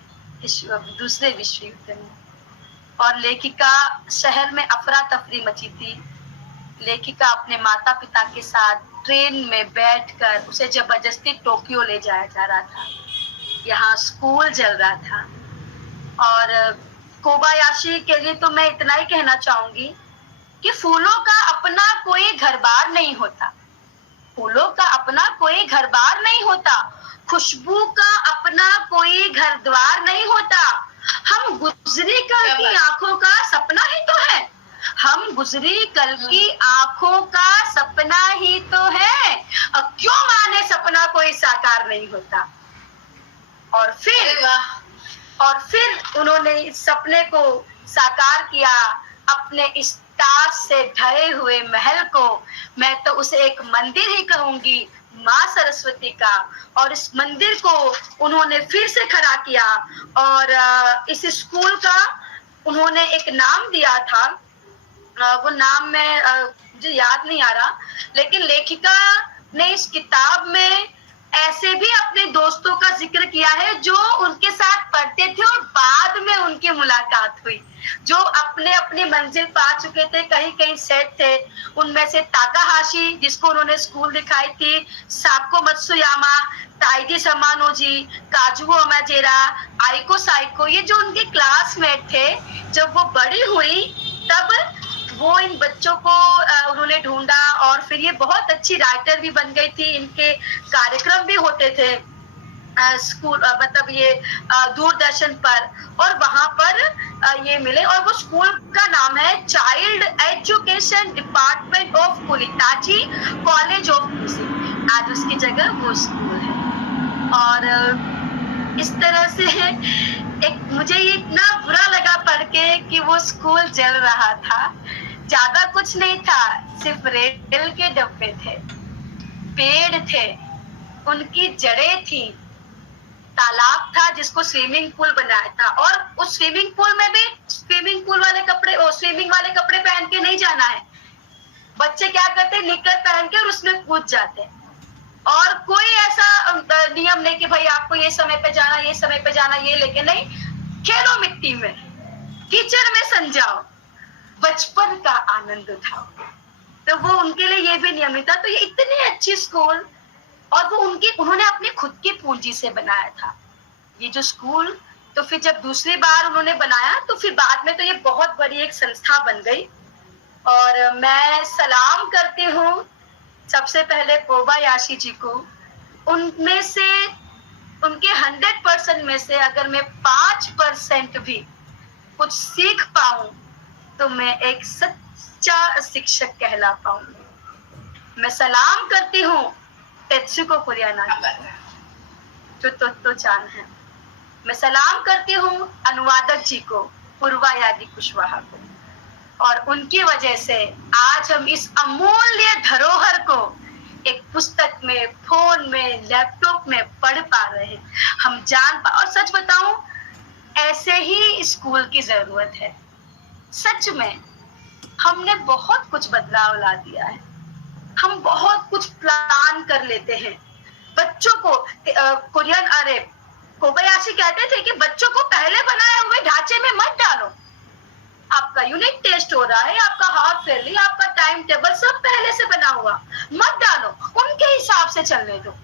दूसरे विश्व युद्ध में। और लेखिका, शहर में अफरा तफरी मची थी। लेखिका अपने माता पिता के साथ ट्रेन में बैठकर, उसे जबरदस्ती टोक्यो ले जाया जा रहा था। यहाँ स्कूल जल रहा था। और कोबायाशी के लिए तो मैं इतना ही कहना चाहूंगी कि फूलों का अपना कोई घर बार नहीं होता। फूलों का अपना कोई घर बार नहीं होता। खुशबू का अपना कोई घर द्वार नहीं होता। हम गुजरी कल की आंखों का सपना ही तो है। हम गुजरी कल की आंखों का सपना ही तो है। क्यों माने सपना कोई साकार नहीं होता। और फिर उन्होंने इस सपने को साकार किया। अपने इस ताज से ढहे हुए महल को, मैं तो उसे एक मंदिर ही कहूंगी, माँ सरस्वती का। और इस मंदिर को उन्होंने फिर से खड़ा किया। और इस स्कूल का उन्होंने एक नाम दिया था। वो नाम मुझे याद नहीं आ रहा, लेकिन लेखिका ने इस किताब में ऐसे भी अपने दोस्तों का जिक्र किया है जो उनके साथ पढ़ते थे और बाद में उनकी मुलाकात हुई, जो अपने अपनी मंजिल पा चुके थे, कहीं कहीं सेट थे। उनमें से ताकाहाशी, जिसको उन्होंने स्कूल दिखाई थी, साको मत्सुयामा, ताइजी समानोजी, काजुओ अमाजेरा, आइको साइको, ये जो उनके क्लासमेट थे, जब वो बड़ी हुई तब वो इन बच्चों को उन्होंने ढूंढा। और फिर ये बहुत अच्छी राइटर भी बन गई थी। इनके कार्यक्रम भी होते थे स्कूल, मतलब ये दूरदर्शन पर, और वहां पर ये मिले। और वो स्कूल का नाम है child education department of Kunitachi college of music. आज उसकी जगह वो स्कूल है। और इस तरह से मुझे ये इतना बुरा लगा पढ़ के कि वो स्कूल जल रहा था। ज्यादा कुछ नहीं था, सिर्फ रेल के डब्बे थे, पेड़ थे, उनकी जड़ें थी, तालाब था जिसको स्विमिंग पूल बनाया था। और उस स्विमिंग पूल में भी स्विमिंग पूल वाले कपड़े और स्विमिंग वाले कपड़े पहन के नहीं जाना है। बच्चे क्या करते, निक्कर पहन के और उसमें कूद जाते। और कोई ऐसा नियम नहीं कि भाई आपको ये समय पे जाना, ये समय पे जाना, ये लेके नहीं। खेलो मिट्टी में, कीचड़ में समझाओ, बचपन का आनंद उठाओ। तो वो उनके लिए ये भी नियमित था। तो ये इतनी अच्छी स्कूल, और वो उन्होंने अपनी खुद की पूंजी से बनाया था ये जो स्कूल। तो फिर जब दूसरी बार उन्होंने बनाया तो फिर बाद में तो ये बहुत बड़ी एक संस्था बन गई। और मैं सलाम करती हूँ सबसे पहले कोबायाशी जी को। उनमें से, उनके 100% में से अगर मैं 5% भी कुछ सीख पाऊं तो मैं एक सच्चा शिक्षक कहला पाऊंगी। मैं सलाम करती हूँ तेत्सुको कुरियाना जो तो चान है। मैं सलाम करती हूँ अनुवादक जी को, पूर्वा यादी कुशवाहा को। और उनकी वजह से आज हम इस अमूल्य धरोहर को एक पुस्तक में, फोन में, लैपटॉप में पढ़ पा रहे हैं, हम जान पा। और सच बताऊं, ऐसे ही स्कूल की जरूरत है। सच में हमने बहुत कुछ बदलाव ला दिया है। हम बहुत कुछ प्लान कर लेते हैं बच्चों को। कोबायाशी कहते थे कि बच्चों को पहले बनाए हुए ढांचे में मत डालो। आपका यूनिट टेस्ट हो रहा है, आपका हाफ ईयरली, आपका टाइम टेबल सब पहले से बना हुआ, मत डालो, उनके हिसाब से चलने दो।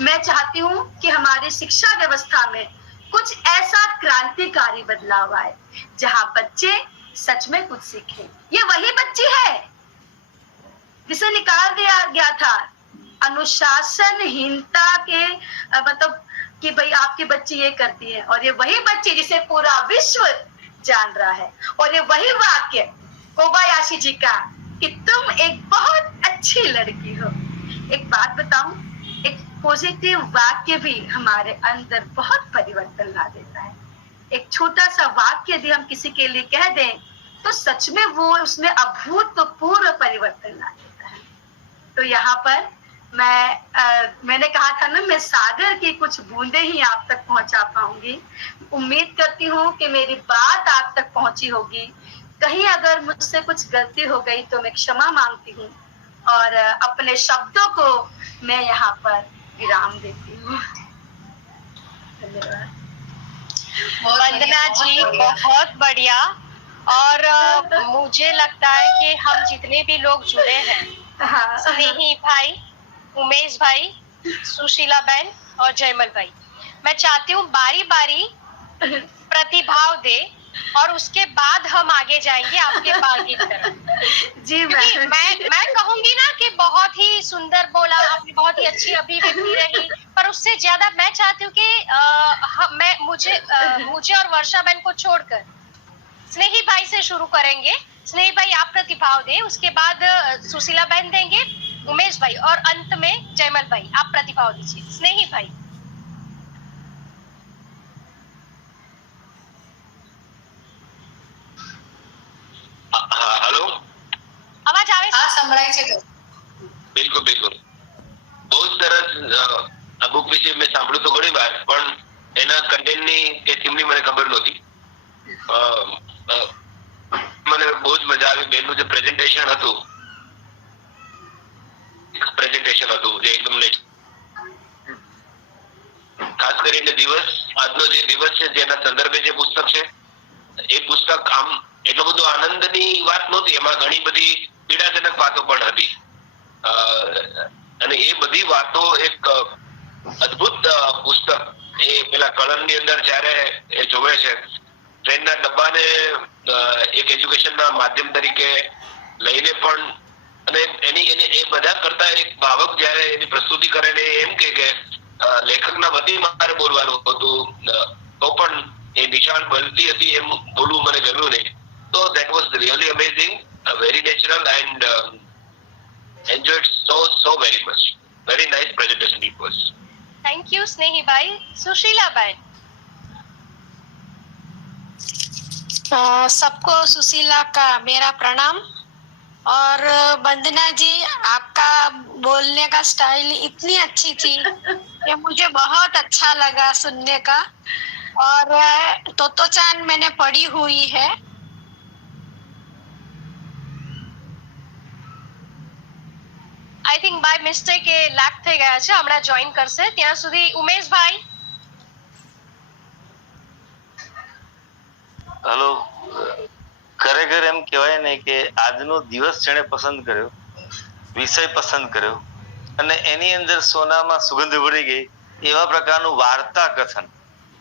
मैं चाहती हूँ कि हमारी शिक्षा व्यवस्था में कुछ ऐसा क्रांतिकारी बदलाव आए जहाँ बच्चे सच में कुछ सीखें। ये वही बच्ची है जिसे निकाल दिया गया था अनुशासनहीनता के, मतलब कि भाई आपकी बच्ची ये करती है। और ये वही बच्ची जिसे पूरा विश्व जान रहा है। और ये वही वाक्य कोबायाशी जी का कि तुम एक बहुत अच्छी लड़की हो। एक बात बताऊं, एक पॉजिटिव वाक्य भी हमारे अंदर बहुत परिवर्तन ला देता है। एक छोटा सा वाक्य यदि हम किसी के लिए कह दें तो सच में वो उसमें अभूतपूर्व परिवर्तन ला देता है। तो यहाँ पर मैंने कहा था ना, मैं सागर की कुछ बूंदे ही आप तक पहुंचा पाऊंगी। उम्मीद करती हूँ कि मेरी बात आप तक पहुंची होगी। कहीं अगर मुझसे कुछ गलती हो गई तो मैं क्षमा मांगती हूँ और अपने शब्दों को मैं यहाँ पर विराम देती हूँ। धन्यवाद। वंदना जी, बहुत बढ़िया। और मुझे लगता है कि हम जितने भी लोग जुड़े हैं, स्नेही भाई, उमेश भाई, सुशीला बहन और जयमल भाई, मैं चाहती हूँ बारी बारी प्रतिभाव दे और उसके बाद हम आगे जाएंगे आपके बाल की तरफ। जी मैं कहूंगी ना कि बहुत ही सुंदर बोला आपने, बहुत ही अच्छी अभिव्यक्ति रही। पर उससे ज्यादा मैं चाहती हूँ कि मुझे और वर्षा बहन को छोड़कर स्नेही भाई से शुरू करेंगे। स्नेही भाई आप प्रतिभाव दें, उसके बाद सुशीला बहन देंगे, उमेश भाई, और अंत में जयमल भाई आप प्रतिभाव दीजिए। स्नेही भाई। हेलो, અવાજ આવે છે? હા, સંભળાય છે। બિલકુલ બિલકુલ, બહુ સરસ। આ બુક વિશે મેં સાંભળ્યું તો ઘણી વાર, પણ એના કન્ટેન્ટની કે થીમની મને ખબર નહોતી। મને બહુ જ મજા આવી। બેનનું જે પ્રેઝન્ટેશન હતું જે એકદમ ખાસ કરીને આજનો જે દિવસ છે જેના સંદર્ભે જે પુસ્તક છે એ પુસ્તક આમ એટલો બધો આનંદની વાત નહોતી, એમાં ઘણી બધી પીડાજનક વાતો પણ હતી। અને એ બધી વાતો એક અદ્ભુત પુસ્તક એ પેલા કળણની અંદર જ્યારે એ જોવે છે, ટ્રેનના ડબ્બાને એક એજ્યુકેશનના માધ્યમ તરીકે લઈને પણ, અને એની એ બધા કરતા એક ભાવક જ્યારે એની પ્રસ્તુતિ કરે ને એમ કે લેખકના વતી મારે બોલવાનું હતું તો પણ એ નિશાળ બનતી હતી એમ બોલવું મને ગમ્યું નહીં। So that was really amazing, very natural, and enjoyed so very much. Very nice presentation it was. Thank you स्नेही भाई। सुशीला बहन। सबको सुशीला का मेरा प्रणाम। और वंदना जी, आपका बोलने का स्टाइल इतनी अच्छी थी कि मुझे बहुत अच्छा लगा सुनने का। और तोतो चांद मैंने पढ़ी हुई है। આઈ થિંક બાય મિસ્ટેક એ લેક થઈ ગયા છે, હમણાં જોઈન કરશે. ત્યાં સુધી ઉમેશભાઈ. હેલો. ખરેખર એમ કહેવાય ને કે આજનો દિવસ જેણે પસંદ કર્યો, વિષય પસંદ કર્યો અને એની અંદર સોનામાં સુગંધ ભળી ગઈ એવા પ્રકારનું વાર્તા કથન,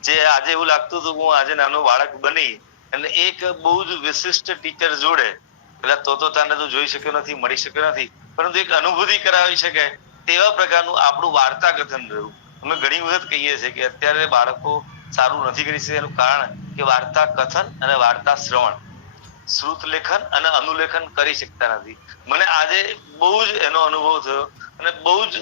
જે આજે એવું લાગતું હતું હું આજે નાનો બાળક બની અને એક બહુ જ વિશિષ્ટ ટીચર જોડે પેલા તોતો તાને તો જોઈ શક્યો નથી, મળી શક્યો નથી, પરંતુ એક અનુભૂતિ કરાવી શકે તેવા પ્રકારનું આપણું વાર્તા કથન રહ્યું. અમે ઘણી વખત કહીએ છીએ કે અત્યારે બાળકો સારું નથી કરી શકતા, એનું કારણ કે વાર્તા કથન અને વાર્તા શ્રવણ, શ્રુત લેખન અને અનુલેખન કરી શકતા નથી. મને આજે બહુ જ એનો અનુભવ થયો અને બહુ જ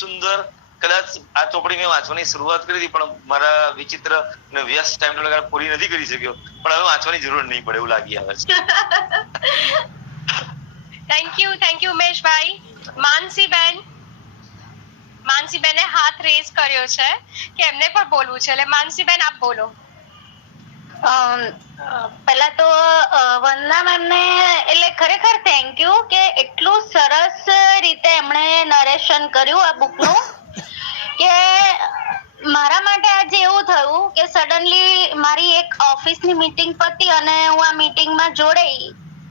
સુંદર. કદાચ આ ચોપડી મેં વાંચવાની શરૂઆત કરી હતી પણ મારા વિચિત્ર અને વ્યસ્ત ટાઈમ કારણે પૂરી નથી કરી શક્યો, પણ હવે વાંચવાની જરૂર નહીં પડે એવું લાગી આવે છે. Thank you Umeshbhai. માનસીબેને હાથ રેઝ કર્યો છે કે એમને પણ બોલવું છે, એટલે માનસીબેન આપ બોલો. પહેલા તો વંદના મેમને એટલે ખરેખર થેન્ક યુ કે એટલું સરસ રીતે એમણે નરેશન કર્યું આ બુકનું કે મારા માટે આજે એવું થયું કે સડનલી મારી એક ઓફિસની મીટિંગ પતી અને હું આ મીટિંગમાં જોડાઈ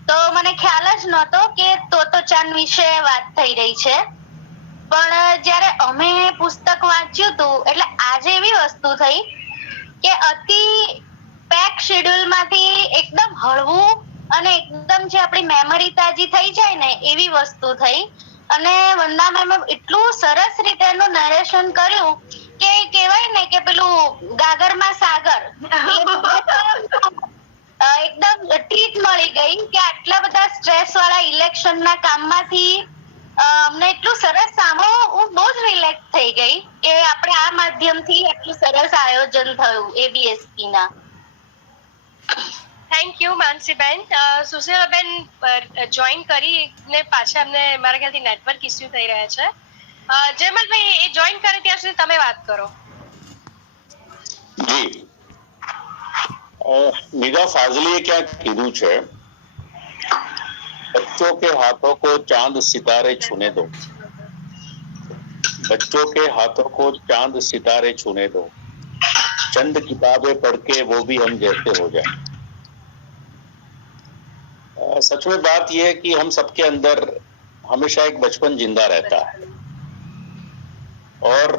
તો મને ખ્યાલ જ નહોતો કે તોતો ચાંદ વિશે વાત થઈ રહી છે. પણ જ્યારે અમે પુસ્તક વાંચ્યું હતું એટલે આજે એવી વસ્તુ થઈ કે અતિ પેક શેડ્યુલ માંથી એકદમ હળવું અને એકદમ જે આપણી મેમરી તાજી થઈ જાય ને એવી વસ્તુ થઈ. અને વંદના મેમે એટલું સરસ રીતે એનું નરેશન કર્યું કે કહેવાય ને કે પેલું ગાગરમાં સાગર એકદમ ટ્રીટ મળી ગઈ કે આટલા બધા સ્ટ્રેસ વાળા ઇલેક્શન ના કામમાંથી અમને એટલું સરસ સાંભળવું, હું બહુ જ રિલેક્સ થઈ ગઈ કે આપણે આ માધ્યમથી એટલું સરસ આયોજન થયું એબીએસપી ના. Thank you Mansiben. Sushilaben join કરીને પાછા અમને મારા ખ્યાલથી નેટવર્ક ઇસ્યુ થઈ રહ્યા છે. જયમલભાઈ એ જોઈન કરે ત્યાં સુધી તમે વાત કરો. જી, मिर्जा फाजली क्या कीधु छे, बच्चों के हाथों को चांद सितारे छूने दो, बच्चों के हाथों को चांद सितारे छूने दो, चंद किताबें पढ़ के वो भी हम जैसे हो जाए. सच में बात यह है कि हम सबके अंदर हमेशा एक बचपन जिंदा रहता है. और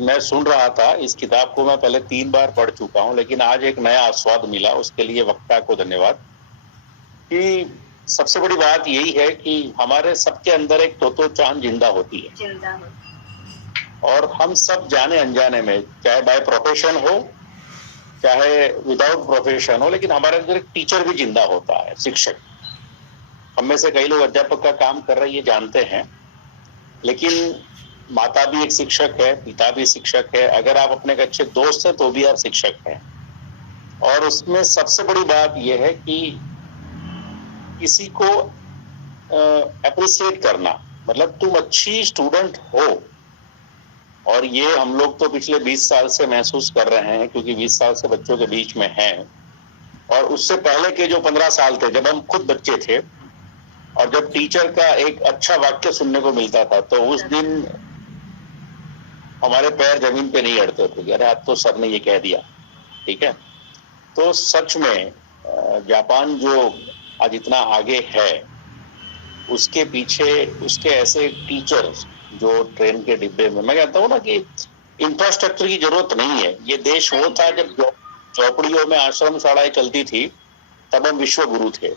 मैं सुन रहा था, इस किताब को मैं पहले 3 बार पढ़ चुका हूं, लेकिन आज एक नया आस्वाद मिला, उसके लिए वक्ता को धन्यवाद. कि सबसे बड़ी बात यही है कि हमारे सबके अंदर एक तोतो चांद जिंदा होती है, और हम सब जाने अनजाने में, चाहे बाय प्रोफेशन हो चाहे विदाउट प्रोफेशन हो, लेकिन हमारे अंदर एक टीचर भी जिंदा होता है, शिक्षक. हम में से कई लोग अध्यापक का काम कर रहे हैं, ये जानते हैं, लेकिन माता भी एक शिक्षक है, पिता भी शिक्षक है, अगर आप अपने एक अच्छे दोस्त हैं तो भी आप शिक्षक हैं. और उसमें सबसे बड़ी बात यह है कि किसी को अप्रिशिएट करना, मतलब तुम अच्छी स्टूडेंट हो. और ये हम लोग तो पिछले 20 साल से महसूस कर रहे हैं, क्योंकि 20 साल से बच्चों के बीच में हैं. और उससे पहले के जो 15 साल थे, जब हम खुद बच्चे थे और जब टीचर का एक अच्छा वाक्य सुनने को मिलता था, तो उस दिन हमारे पैर जमीन पे नहीं अड़ते थे. अरे आज तो सर ने ये कह दिया, ठीक है. तो सच में जापान जो आज इतना आगे है, उसके पीछे उसके ऐसे टीचर्स जो ट्रेन के डिब्बे में, मैं कहता हूँ ना कि इंफ्रास्ट्रक्चर की जरूरत नहीं है. ये देश वो था जब झोपड़ियों में आश्रम शालाएं चलती थी, तब हम विश्व गुरु थे.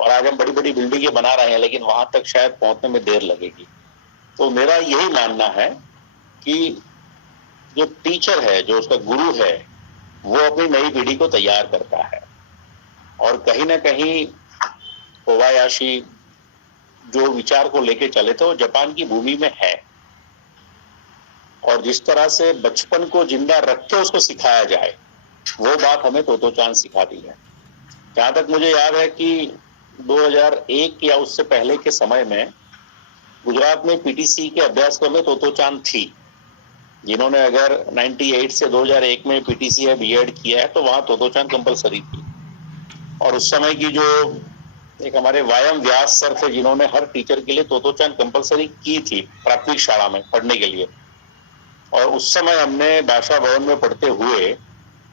और आज हम बड़ी बड़ी बिल्डिंगें बना रहे हैं, लेकिन वहां तक शायद पहुंचने में देर लगेगी. तो मेरा यही मानना है कि जो टीचर है, जो उसका गुरु है, वो अपनी नई पीढ़ी को तैयार करता है. और कहीं ना कहीं कोबायाशी जो विचार को लेके चले थे, वो जापान की भूमि में है. और जिस तरह से बचपन को जिंदा रख के उसको सिखाया जाए, वो बात हमें तोतो चांद सिखा दी है. जहां तक मुझे याद है कि 2001 या उससे पहले के समय में गुजरात में पीटीसी के अभ्यासक्रम में तोतो चांद थी। जिन्होंने अगर 98 से 2001 में पीटीसी या बीएड किया है तो वहां तोतो चांद कंपलसरी थी। और उस समय की जो एक हमारे वायम व्यास सर थे जिन्होंने हर टीचर के लिए तोतो चांद कंपलसरी की थी प्राथमिक शाला में पढ़ने के लिए। और उस समय हमने भाषा भवन में पढ़ते हुए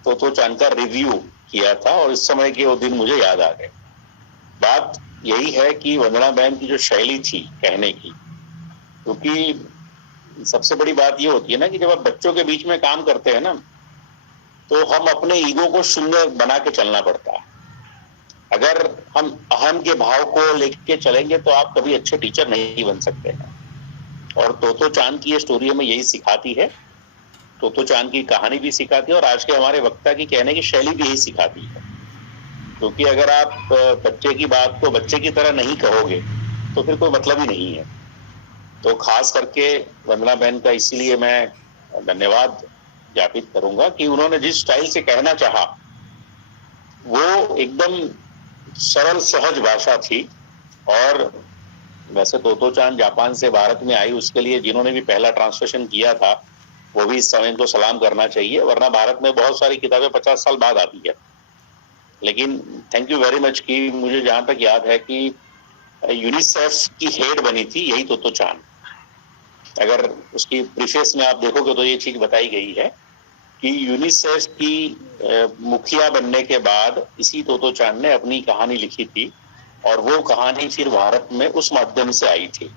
तोतो चांद का रिव्यू किया था और इस समय के वो दिन मुझे याद आ गए। बात यही है कि वंदना बहन की जो शैली थी कहने की, क्योंकि सबसे बड़ी बात ये होती है ना कि जब आप बच्चों के बीच में काम करते हैं ना तो हम अपने ईगो को शून्य बना के चलना पड़ता है। अगर हम अहम के भाव को लेके चलेंगे तो आप कभी अच्छे टीचर नहीं बन सकते हैं। और तोतो चांद की ये स्टोरी हमें यही सिखाती है, तोतो चांद की कहानी भी सिखाती है और आज के हमारे वक्ता की कहने की शैली भी यही सिखाती है। क्योंकि अगर आप बच्चे की बात को बच्चे की तरह नहीं कहोगे तो फिर कोई मतलब ही नहीं है। तो खास करके वंदना बहन का इसीलिए मैं धन्यवाद ज्ञापित करूंगा कि उन्होंने जिस स्टाइल से कहना चाहा वो एकदम सरल सहज भाषा थी। और वैसे तोतो चांद जापान से भारत में आई, उसके लिए जिन्होंने भी पहला ट्रांसलेशन किया था वो भी इस समय को सलाम करना चाहिए, वरना भारत में बहुत सारी किताबें 50 साल बाद आती है। लेकिन थैंक यू वेरी मच कि मुझे जहां तक याद है कि यूनिसेफ की हेड बनी थी यही तोतो चांद। अगर उसकी प्रीफेस में आप देखोगे तो ये चीज बताई गई है कि यूनिसेफ की मुखिया बनने के बाद इसी तोतो चांद ने अपनी कहानी लिखी थी और वो कहानी फिर भारत में उस माध्यम से आई थी।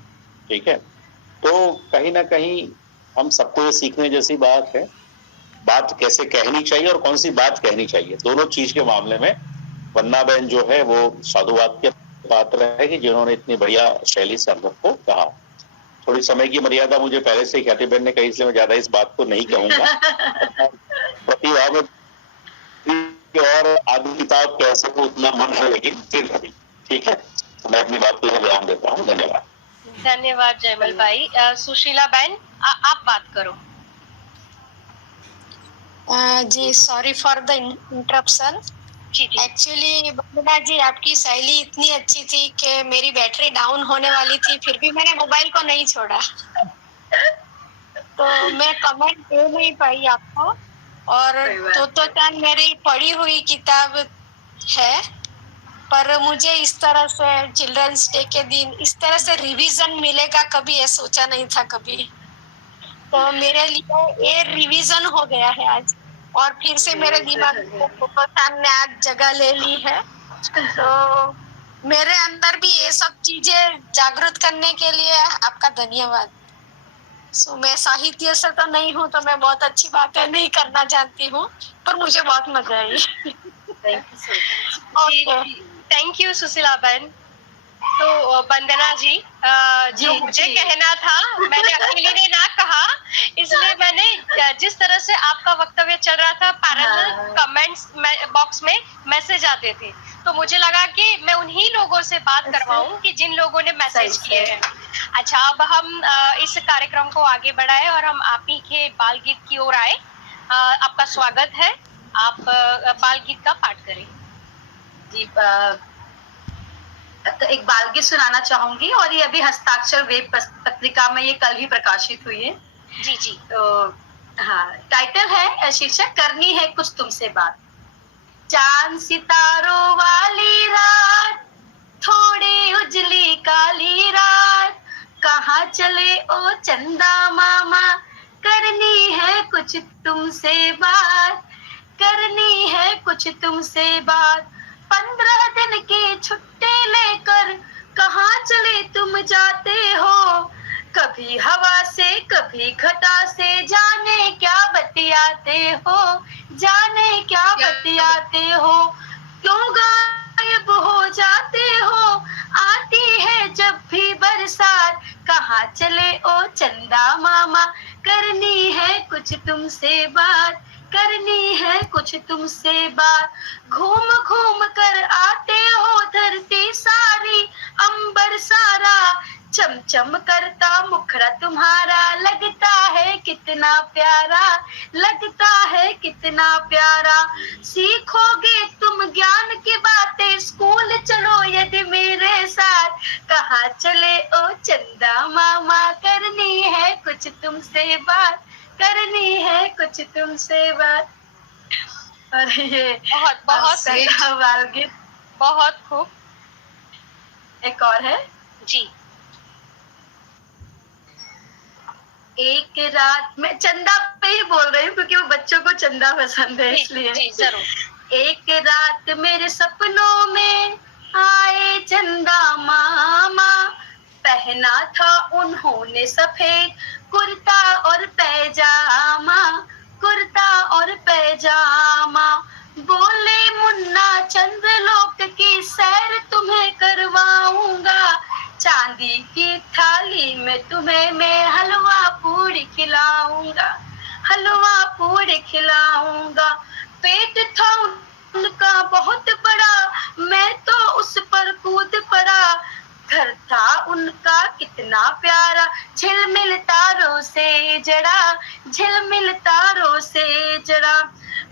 ठीक है, तो कहीं ना कहीं हम सबको ये सीखने जैसी बात है, बात कैसे कहनी चाहिए और कौन सी बात कहनी चाहिए। दोनों चीज के मामले में वंदना बहन जो है वो साधुवाद के पात्र है कि जिन्होंने इतनी बढ़िया शैली से हम सबको कहा। थोड़ी समय की मर्यादा मुझे पहले से ख्याति बहन ने कही, इसलिए मैं ज्यादा इस बात को नहीं कहूंगा। प्रतिभा में और आदि किताब कह सकूं उतना मन है, लेकिन फिर कभी ठीक है तो मैं अपनी बात को ध्यान देता हूँ। धन्यवाद। धन्यवाद जयमल भाई। सुशीला बहन आप बात करो। जी सॉरी फॉर द इंटरप्शन। जी जी। एक्चुअली वंदना जी आपकी शैली इतनी अच्छी थी कि मेरी बैटरी डाउन होने वाली थी, फिर भी मैंने मोबाइल को नहीं छोड़ा। तो मैं कमेंट दे नहीं पाई आपको। और तोतो चांद मेरी पढ़ी हुई किताब है, पर मुझे इस तरह से चिल्ड्रंस डे के दिन इस तरह से रिवीजन मिलेगा कभी ये सोचा नहीं था कभी। तो मेरे लिए ये रिवीजन हो गया है आज और फिर से मेरे दिमाग में तोतो चांद ने आज जगह ले ली है। तो मेरे अंदर भी ये सब चीजें जागृत करने के लिए आपका धन्यवाद। सो मैं साहित्य से तो नहीं हूँ तो मैं बहुत अच्छी बातें नहीं करना जानती हूँ, पर मुझे बहुत मजा आई। थैंक यू सुशीला बहन। तो वंदना जी, जो मुझे कहना था मैंने अकेले ने ना कहा, इसलिए मैंने जिस तरह से आपका वक्तव्य चल रहा था पैरेलल कमेंट्स बॉक्स में मैसेज आते थे, तो मुझे लगा कि मैं उन्हीं लोगों से बात करवाऊं कि जिन लोगों ने मैसेज किए हैं। अच्छा, अब हम इस कार्यक्रम को आगे बढ़ाए और हम आप ही के बाल गीत की ओर आए। आपका स्वागत है, आप बाल गीत का पाठ करें। जी, तो एक बाल गीत सुनाना चाहूंगी और ये अभी हस्ताक्षर वेब पत्रिका में ये कल ही प्रकाशित हुई है। जी जी। तो हाँ, टाइटल है, शीर्षक करनी है कुछ तुमसे बात। चांद सितारों वाली रात, थोड़ी उजली काली रात, कहाँ चले ओ चंदा मामा, करनी है कुछ तुमसे बात, करनी है कुछ तुमसे बात। 15 दिन की छुट्टी लेकर कहाँ चले तुम जाते हो, कभी हवा से कभी घटा से, जाने क्या बतियाते हो, जाने क्या बतियाते हो, क्यों गायब हो जाते हो, आती है जब भी बरसात, कहाँ चले ओ चंदा मामा, करनी है कुछ तुमसे बात, करनी है कुछ तुमसे बात। घूम घूम कर आते हो धरती सारी, अंबर सारा, चमचम करता मुखड़ा तुम्हारा, लगता है कितना प्यारा, लगता है कितना प्यारा। सीखोगे तुम ज्ञान की बातें, स्कूल चलो यदि मेरे साथ। कहाँ चले ओ चंदा मामा, करनी है कुछ तुमसे बात, करनी है कुछ तुमसे बात। और ये बहुत बहुत पहला बाल गीत। बहुत खूब। एक और है जी। एक रात में, चंदा पे ही बोल रही हूँ क्योंकि वो बच्चों को चंदा पसंद है जी, इसलिए। जी जरूर। एक रात मेरे सपनों में आए चंदा मामा, पहना था उन्होंने सफेद कुर्ता और पैजामा, कुर्ता और पैजामा। बोले मुन्ना चंद्रलोक की सैर तुम्हें करवाऊंगा, चांदी की थाली में तुम्हें मैं हलवा पूरी खिलाऊंगा, हलवा पूरी खिलाऊंगा। पेट था उनका बहुत बड़ा, मैं तो उस पर कूद पड़ा। घर था उनका कितना प्यारा, झिलमिल तारों से जड़ा, झिलमिल तारों से जड़ा।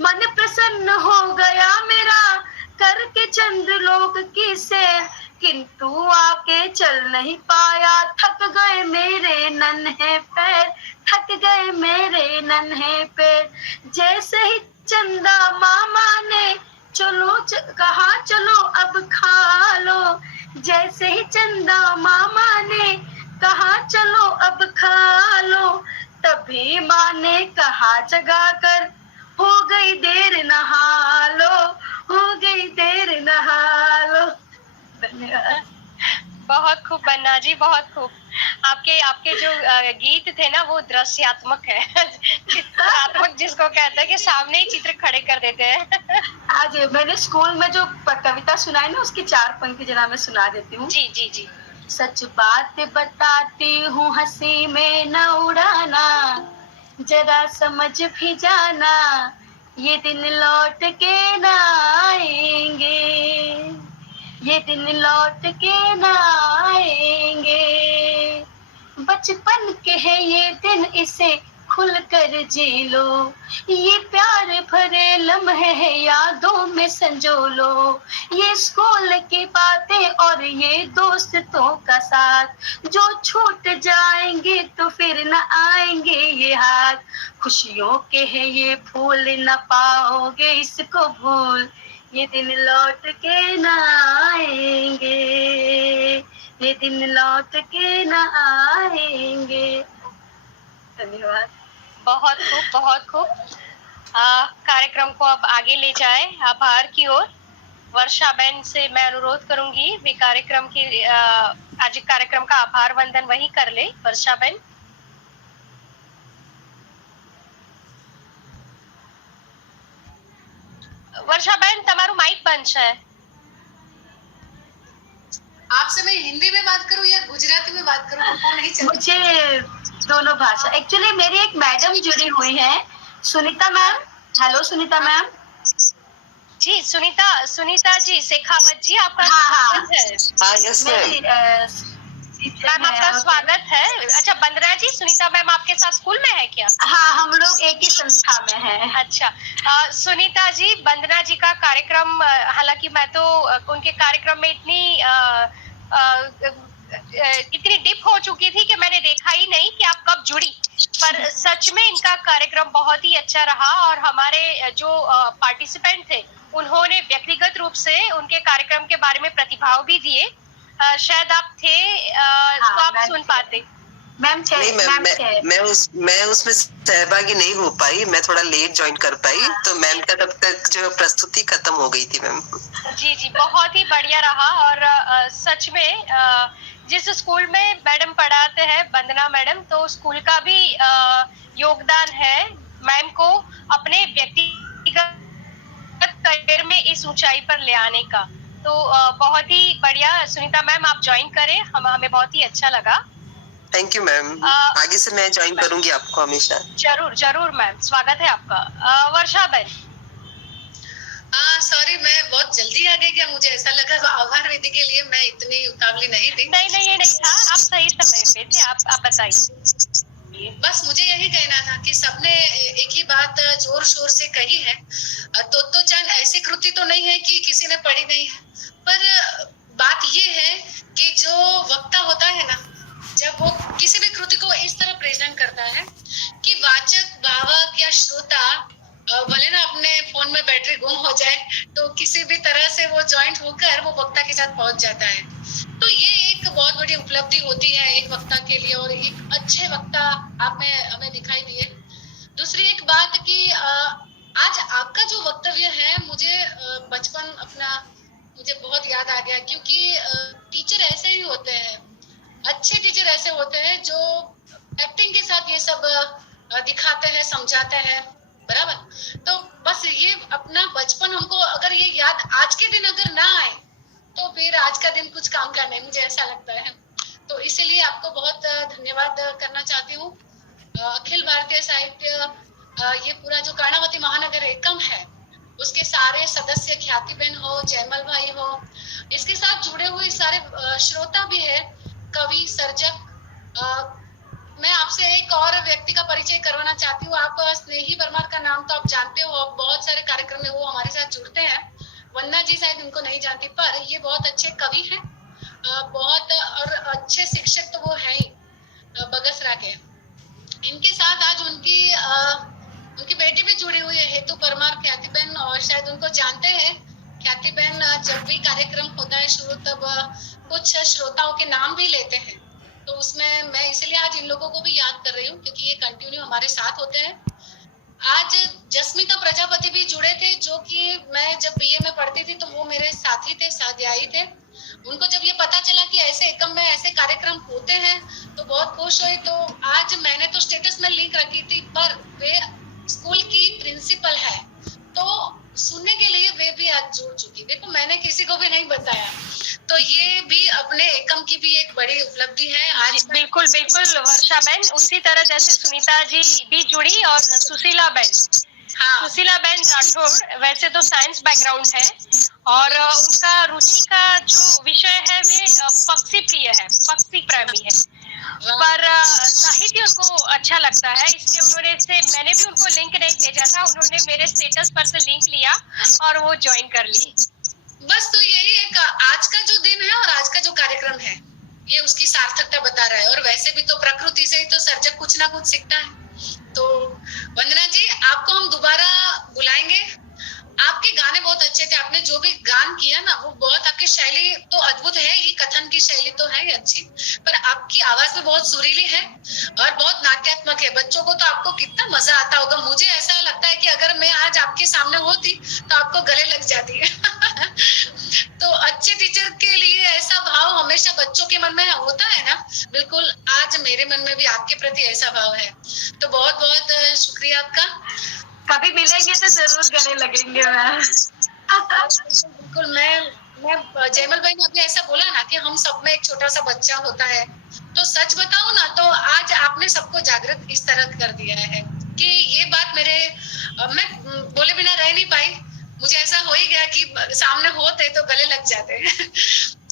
मन प्रसन्न हो गया मेरा करके चंद्रलोक की सैर, किंतु आके चल नहीं पाया, थक गए मेरे नन्हे पैर, थक गए मेरे नन्हे पैर। जैसे ही चंदा मामा ने चलो कहा चलो अब खा लो, जैसे ही चंदा मामा ने कहा चलो अब खा लो, तभी माँ ने कहा जगा कर, हो गई देर नहा लो, हो गई देर नहा लो। धन्यवाद। बहुत खूब बन्ना जी, बहुत खूब। आपके आपके जो गीत थे ना वो दृश्यात्मक है। चित्रात्मक जिसको कहते हैं कि सामने ही चित्र खड़े कर देते हैं। आज मैंने स्कूल में जो कविता सुनाई ना उसकी 4 पंक्ति जरा मैं सुना देती हूँ। जी जी जी। सच बात बताती हूँ हंसी में न उड़ाना, जरा समझ भी जाना, ये दिन लौट के न आएंगे, ये दिन लौट के न आएंगे। बचपन के है ये दिन, इसे खुल कर जी लो, ये प्यार भरे लम्हे है यादों में संजो लो। ये स्कूल की बातें और ये दोस्तों का साथ, जो छूट जाएंगे तो फिर न आएंगे ये हाथ। खुशियों के है ये फूल, न पाओगे इसको भूल, ये दिन लौट के न आएंगे, ये दिन लौट के न आएंगे। धन्यवाद। बहुत खूब, बहुत खूब। कार्यक्रम को अब आगे ले जाए आभार की ओर। वर्षा बहन से मैं अनुरोध करूंगी वे कार्यक्रम की आज कार्यक्रम का आभार वंदन वही कर ले। वर्षा बहन। वर्षा बहन તમારું માઈક બંધ છે। आपसे मैं हिंदी में बात करूं या गुजराती में बात करूं वो नहीं चलता। मुझे दोनों भाषा। एक्चुअली मेरी एक मैडम जुड़ी हुई है, Sunita ma'am. Hello Sunita ma'am. जी सुनीता जी शेखावत जी, आपका हाँ, स्वागत है। यस मैम आपका स्वागत है। अच्छा बंदना जी, सुनीता मैम आपके साथ स्कूल में है क्या? हाँ, हम लोग एक ही संस्था में हैं। अच्छा सुनीता जी, बंदना जी का कार्यक्रम, हालांकि मैं तो उनके कार्यक्रम में इतनी डिप हो चुकी थी कि मैंने देखा ही नहीं कि आप कब जुड़ी, पर सच में इनका कार्यक्रम बहुत ही अच्छा रहा और हमारे जो पार्टिसिपेंट थे उन्होंने व्यक्तिगत रूप से उनके कार्यक्रम के बारे में प्रतिभाव भी दिए। शायद आप थे तो आप सुन पाते। मैम मैं उसमें सहभागी नहीं हो पाई, मैं थोड़ा लेट ज्वाइन कर पाई, तो मैम का तब तक जो प्रस्तुति खत्म हो गई थी मैम। जी बहुत ही बढ़िया रहा। और सच में जिस स्कूल में मैडम पढ़ाते हैं वंदना मैडम, तो स्कूल का भी योगदान है मैम को अपने व्यक्तिगत करियर में इस ऊंचाई पर ले आने का। तो बहुत ही बढ़िया सुनीता मैम, आप ज्वाइन करें, हमें बहुत ही अच्छा लगा। थैंक यू मैम, आगे से मैं ज्वाइन करूंगी आपको हमेशा। जरूर मैम, स्वागत है आपका। वर्षा बहन। हाँ सॉरी, मैं बहुत जल्दी आ गई क्या? मुझे ऐसा लगा आभार विधि के लिए मैं इतनी उतावली नहीं थी। नहीं ये नहीं था, आप सही समय पे थे। आप बताइए। बस मुझे यही कहना था कि सबने एक ही बात जोर शोर से कही है। तो चांद ऐसी कृति तो नहीं है कि किसी ने पढ़ी नहीं है, पर बात ये है कि जो वक्ता होता है ना, जब वो किसी भी कृति को इस तरह प्रेजेंट करता है कि वाचक, भावक या श्रोता भले ना अपने फोन में बैटरी गुम हो जाए तो किसी भी तरह से वो ज्वाइंट होकर वो वक्ता के साथ पहुंच जाता है। तो ये एक बहुत बड़ी उपलब्धि होती है एक वक्ता के लिए, और एक अच्छे वक्ता आप में हमें दिखाई दिए। दूसरी एक बात कि आज आपका जो वक्तव्य है, मुझे बचपन अपना मुझे बहुत याद आ गया, क्योंकि टीचर ऐसे ही होते हैं, अच्छे टीचर ऐसे होते हैं जो एक्टिंग के साथ ये सब दिखाते हैं, समझाते हैं, बराबर। तो बस ये अपना बचपन हमको अगर ये याद आज के दिन अगर ना आए तो फिर आज का दिन कुछ काम का नहीं, मुझे ऐसा लगता है। तो इसीलिए आपको बहुत धन्यवाद करना चाहती हूँ। अखिल भारतीय साहित्य ये पूरा जो कर्णावती महानगर एकम है, उसके सारे सदस्य, ख्यातिबेन हो, जयमल भाई हो, इसके साथ जुड़े हुए सारे श्रोता भी है, कवि, सर्जक। मैं आपसे एक और व्यक्ति का परिचय करवाना चाहती हूँ। आप स्नेही परमार का नाम तो आप जानते हो, बहुत सारे कार्यक्रम में वो हमारे साथ जुड़ते हैं। वंदना जी शायद उनको नहीं जानती, पर ये बहुत अच्छे कवि हैं, बहुत और अच्छे शिक्षक तो वो है ही, बगसरा के। इनके साथ आज उनकी बेटी भी जुड़ी हुई है, हेतु परमार, ख्यातिबेन, और शायद उनको जानते हैं। ख्यातिबेन जब भी कार्यक्रम होता है शुरू, तब कुछ श्रोताओं के नाम भी लेते हैं, तो उसमें मैं इसलिए आज इन लोगों को भी याद कर रही हूँ क्योंकि ये कंटिन्यू हमारे साथ होते हैं। आज जस्मिता प्रजापति भी जुड़े थे, जो कि मैं जब बीए में पढ़ती थी तो वो मेरे साथी थे, स्वाध्यायी थे। उनको जब ये पता चला कि ऐसे एकम में ऐसे कार्यक्रम होते हैं तो बहुत खुश हुई। तो आज मैंने तो स्टेटस में लिंक रखी थी, पर वे स्कूल की प्रिंसिपल है, तो सुनने के लिए वे भी आज जुड़ चुकी। देखो, मैंने किसी को भी नहीं बताया, तो ये भी अपने एकम की भी एक बड़ी उपलब्धि है आज। बिल्कुल वर्षा बहन, उसी तरह जैसे सुनीता जी भी जुड़ी, और सुशीला बहन, हाँ, सुशीला बहन राठौड़ वैसे तो साइंस बैकग्राउंड है, और उनका रुचि का जो विषय है वे पक्षी प्रिय है, पक्षी प्रेमी है, पर साहित्य उनको अच्छा लगता है, इसलिए मैंने भी उनको लिंक नहीं भेजा था, उन्होंने मेरे स्टेटस पर से लिंक लिया और वो ज्वाइन कर ली। बस तो यही एक आज का जो दिन है और आज का जो कार्यक्रम है, ये उसकी सार्थकता बता रहा है। और वैसे भी तो प्रकृति से ही तो सर्जक कुछ ना कुछ सीखता है। तो वंदना जी, आपको हम दोबारा बुलाएंगे। आपके गाने बहुत अच्छे थे, आपने जो भी गान किया ना वो बहुत, आपकी शैली तो अद्भुत है ही, कथन की शैली तो है ही अच्छी, पर आपकी आवाज भी बहुत सुरीली है और बहुत नाट्यात्मक है। बच्चों को तो आपको कितना मजा आता होगा। मुझे ऐसा लगता है कि अगर मैं आज आपके सामने होती तो आपको गले लग जाती है। तो अच्छे टीचर के लिए ऐसा भाव हमेशा बच्चों के मन में होता है ना, बिल्कुल आज मेरे मन में भी आपके प्रति ऐसा भाव है। तो बहुत बहुत शुक्रिया आपका। कभी मिलेंगे तो जरूर गले लगेंगे। बिल्कुल। मैं जयमल भाई ने अभी ऐसा बोला ना कि हम सब में एक छोटा सा बच्चा होता है, तो सच बताऊं ना तो आज आपने सबको जागृत इस तरह कर दिया है कि ये बात मैं बोले बिना रह नहीं पाई। मुझे ऐसा हो ही गया कि सामने होते तो गले लग जाते।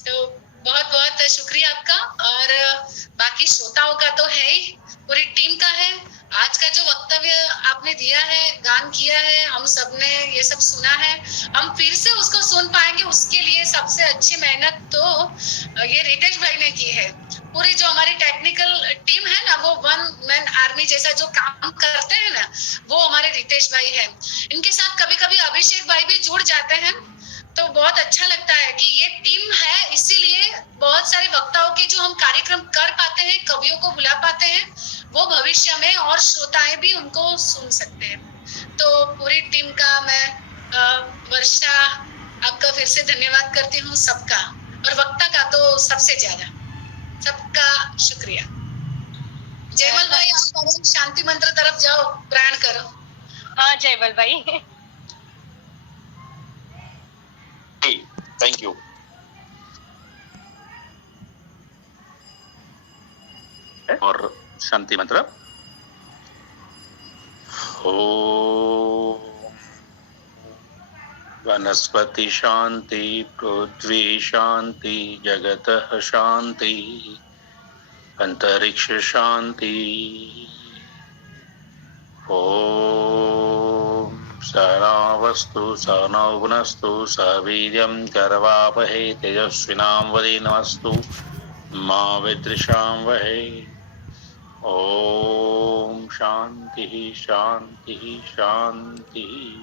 तो बहुत बहुत शुक्रिया आपका, और बाकी श्रोताओं का तो है ही, पूरी टीम का है। आज का जो वक्तव्य आपने दिया है, गान किया है, हम सबने ये सब सुना है, हम फिर से उसको सुन पाएंगे, उसके लिए सबसे अच्छी मेहनत तो ये रितेश भाई ने की है। पूरी जो हमारी टेक्निकल टीम है ना, वो वन मैन आर्मी जैसा जो काम करते हैं ना, वो हमारे रितेश भाई है। इनके साथ कभी कभी अभिषेक भाई भी जुड़ जाते हैं, तो बहुत अच्छा लगता है कि ये टीम है। इसीलिए बहुत सारे वक्ताओं के जो हम कार्यक्रम कर पाते हैं, कवियों को बुला पाते हैं, वो भविष्य में और श्रोताएं भी उनको सुन सकते हैं। तो पूरी टीम का मैं वर्षा आपका फिर से धन्यवाद करती हूँ, सबका, और वक्ता का तो सबसे ज्यादा, सबका शुक्रिया। जयमल भाई, आप शांति मंत्र तरफ जाओ, प्राण करो। हाँ जयमल भाई। Thank you. और शांति मंत्र। वनस्पति शांति, पृथ्वी शांति, जगतः शांति, अंतरिक्ष शांति। ओम सहनावस्तु सहनौ भुनस्तु सह वीर्यं करवावहै तेजस्विनावधीतमस्तु मा विद्विषावहै। ओम शांति शांति शांति।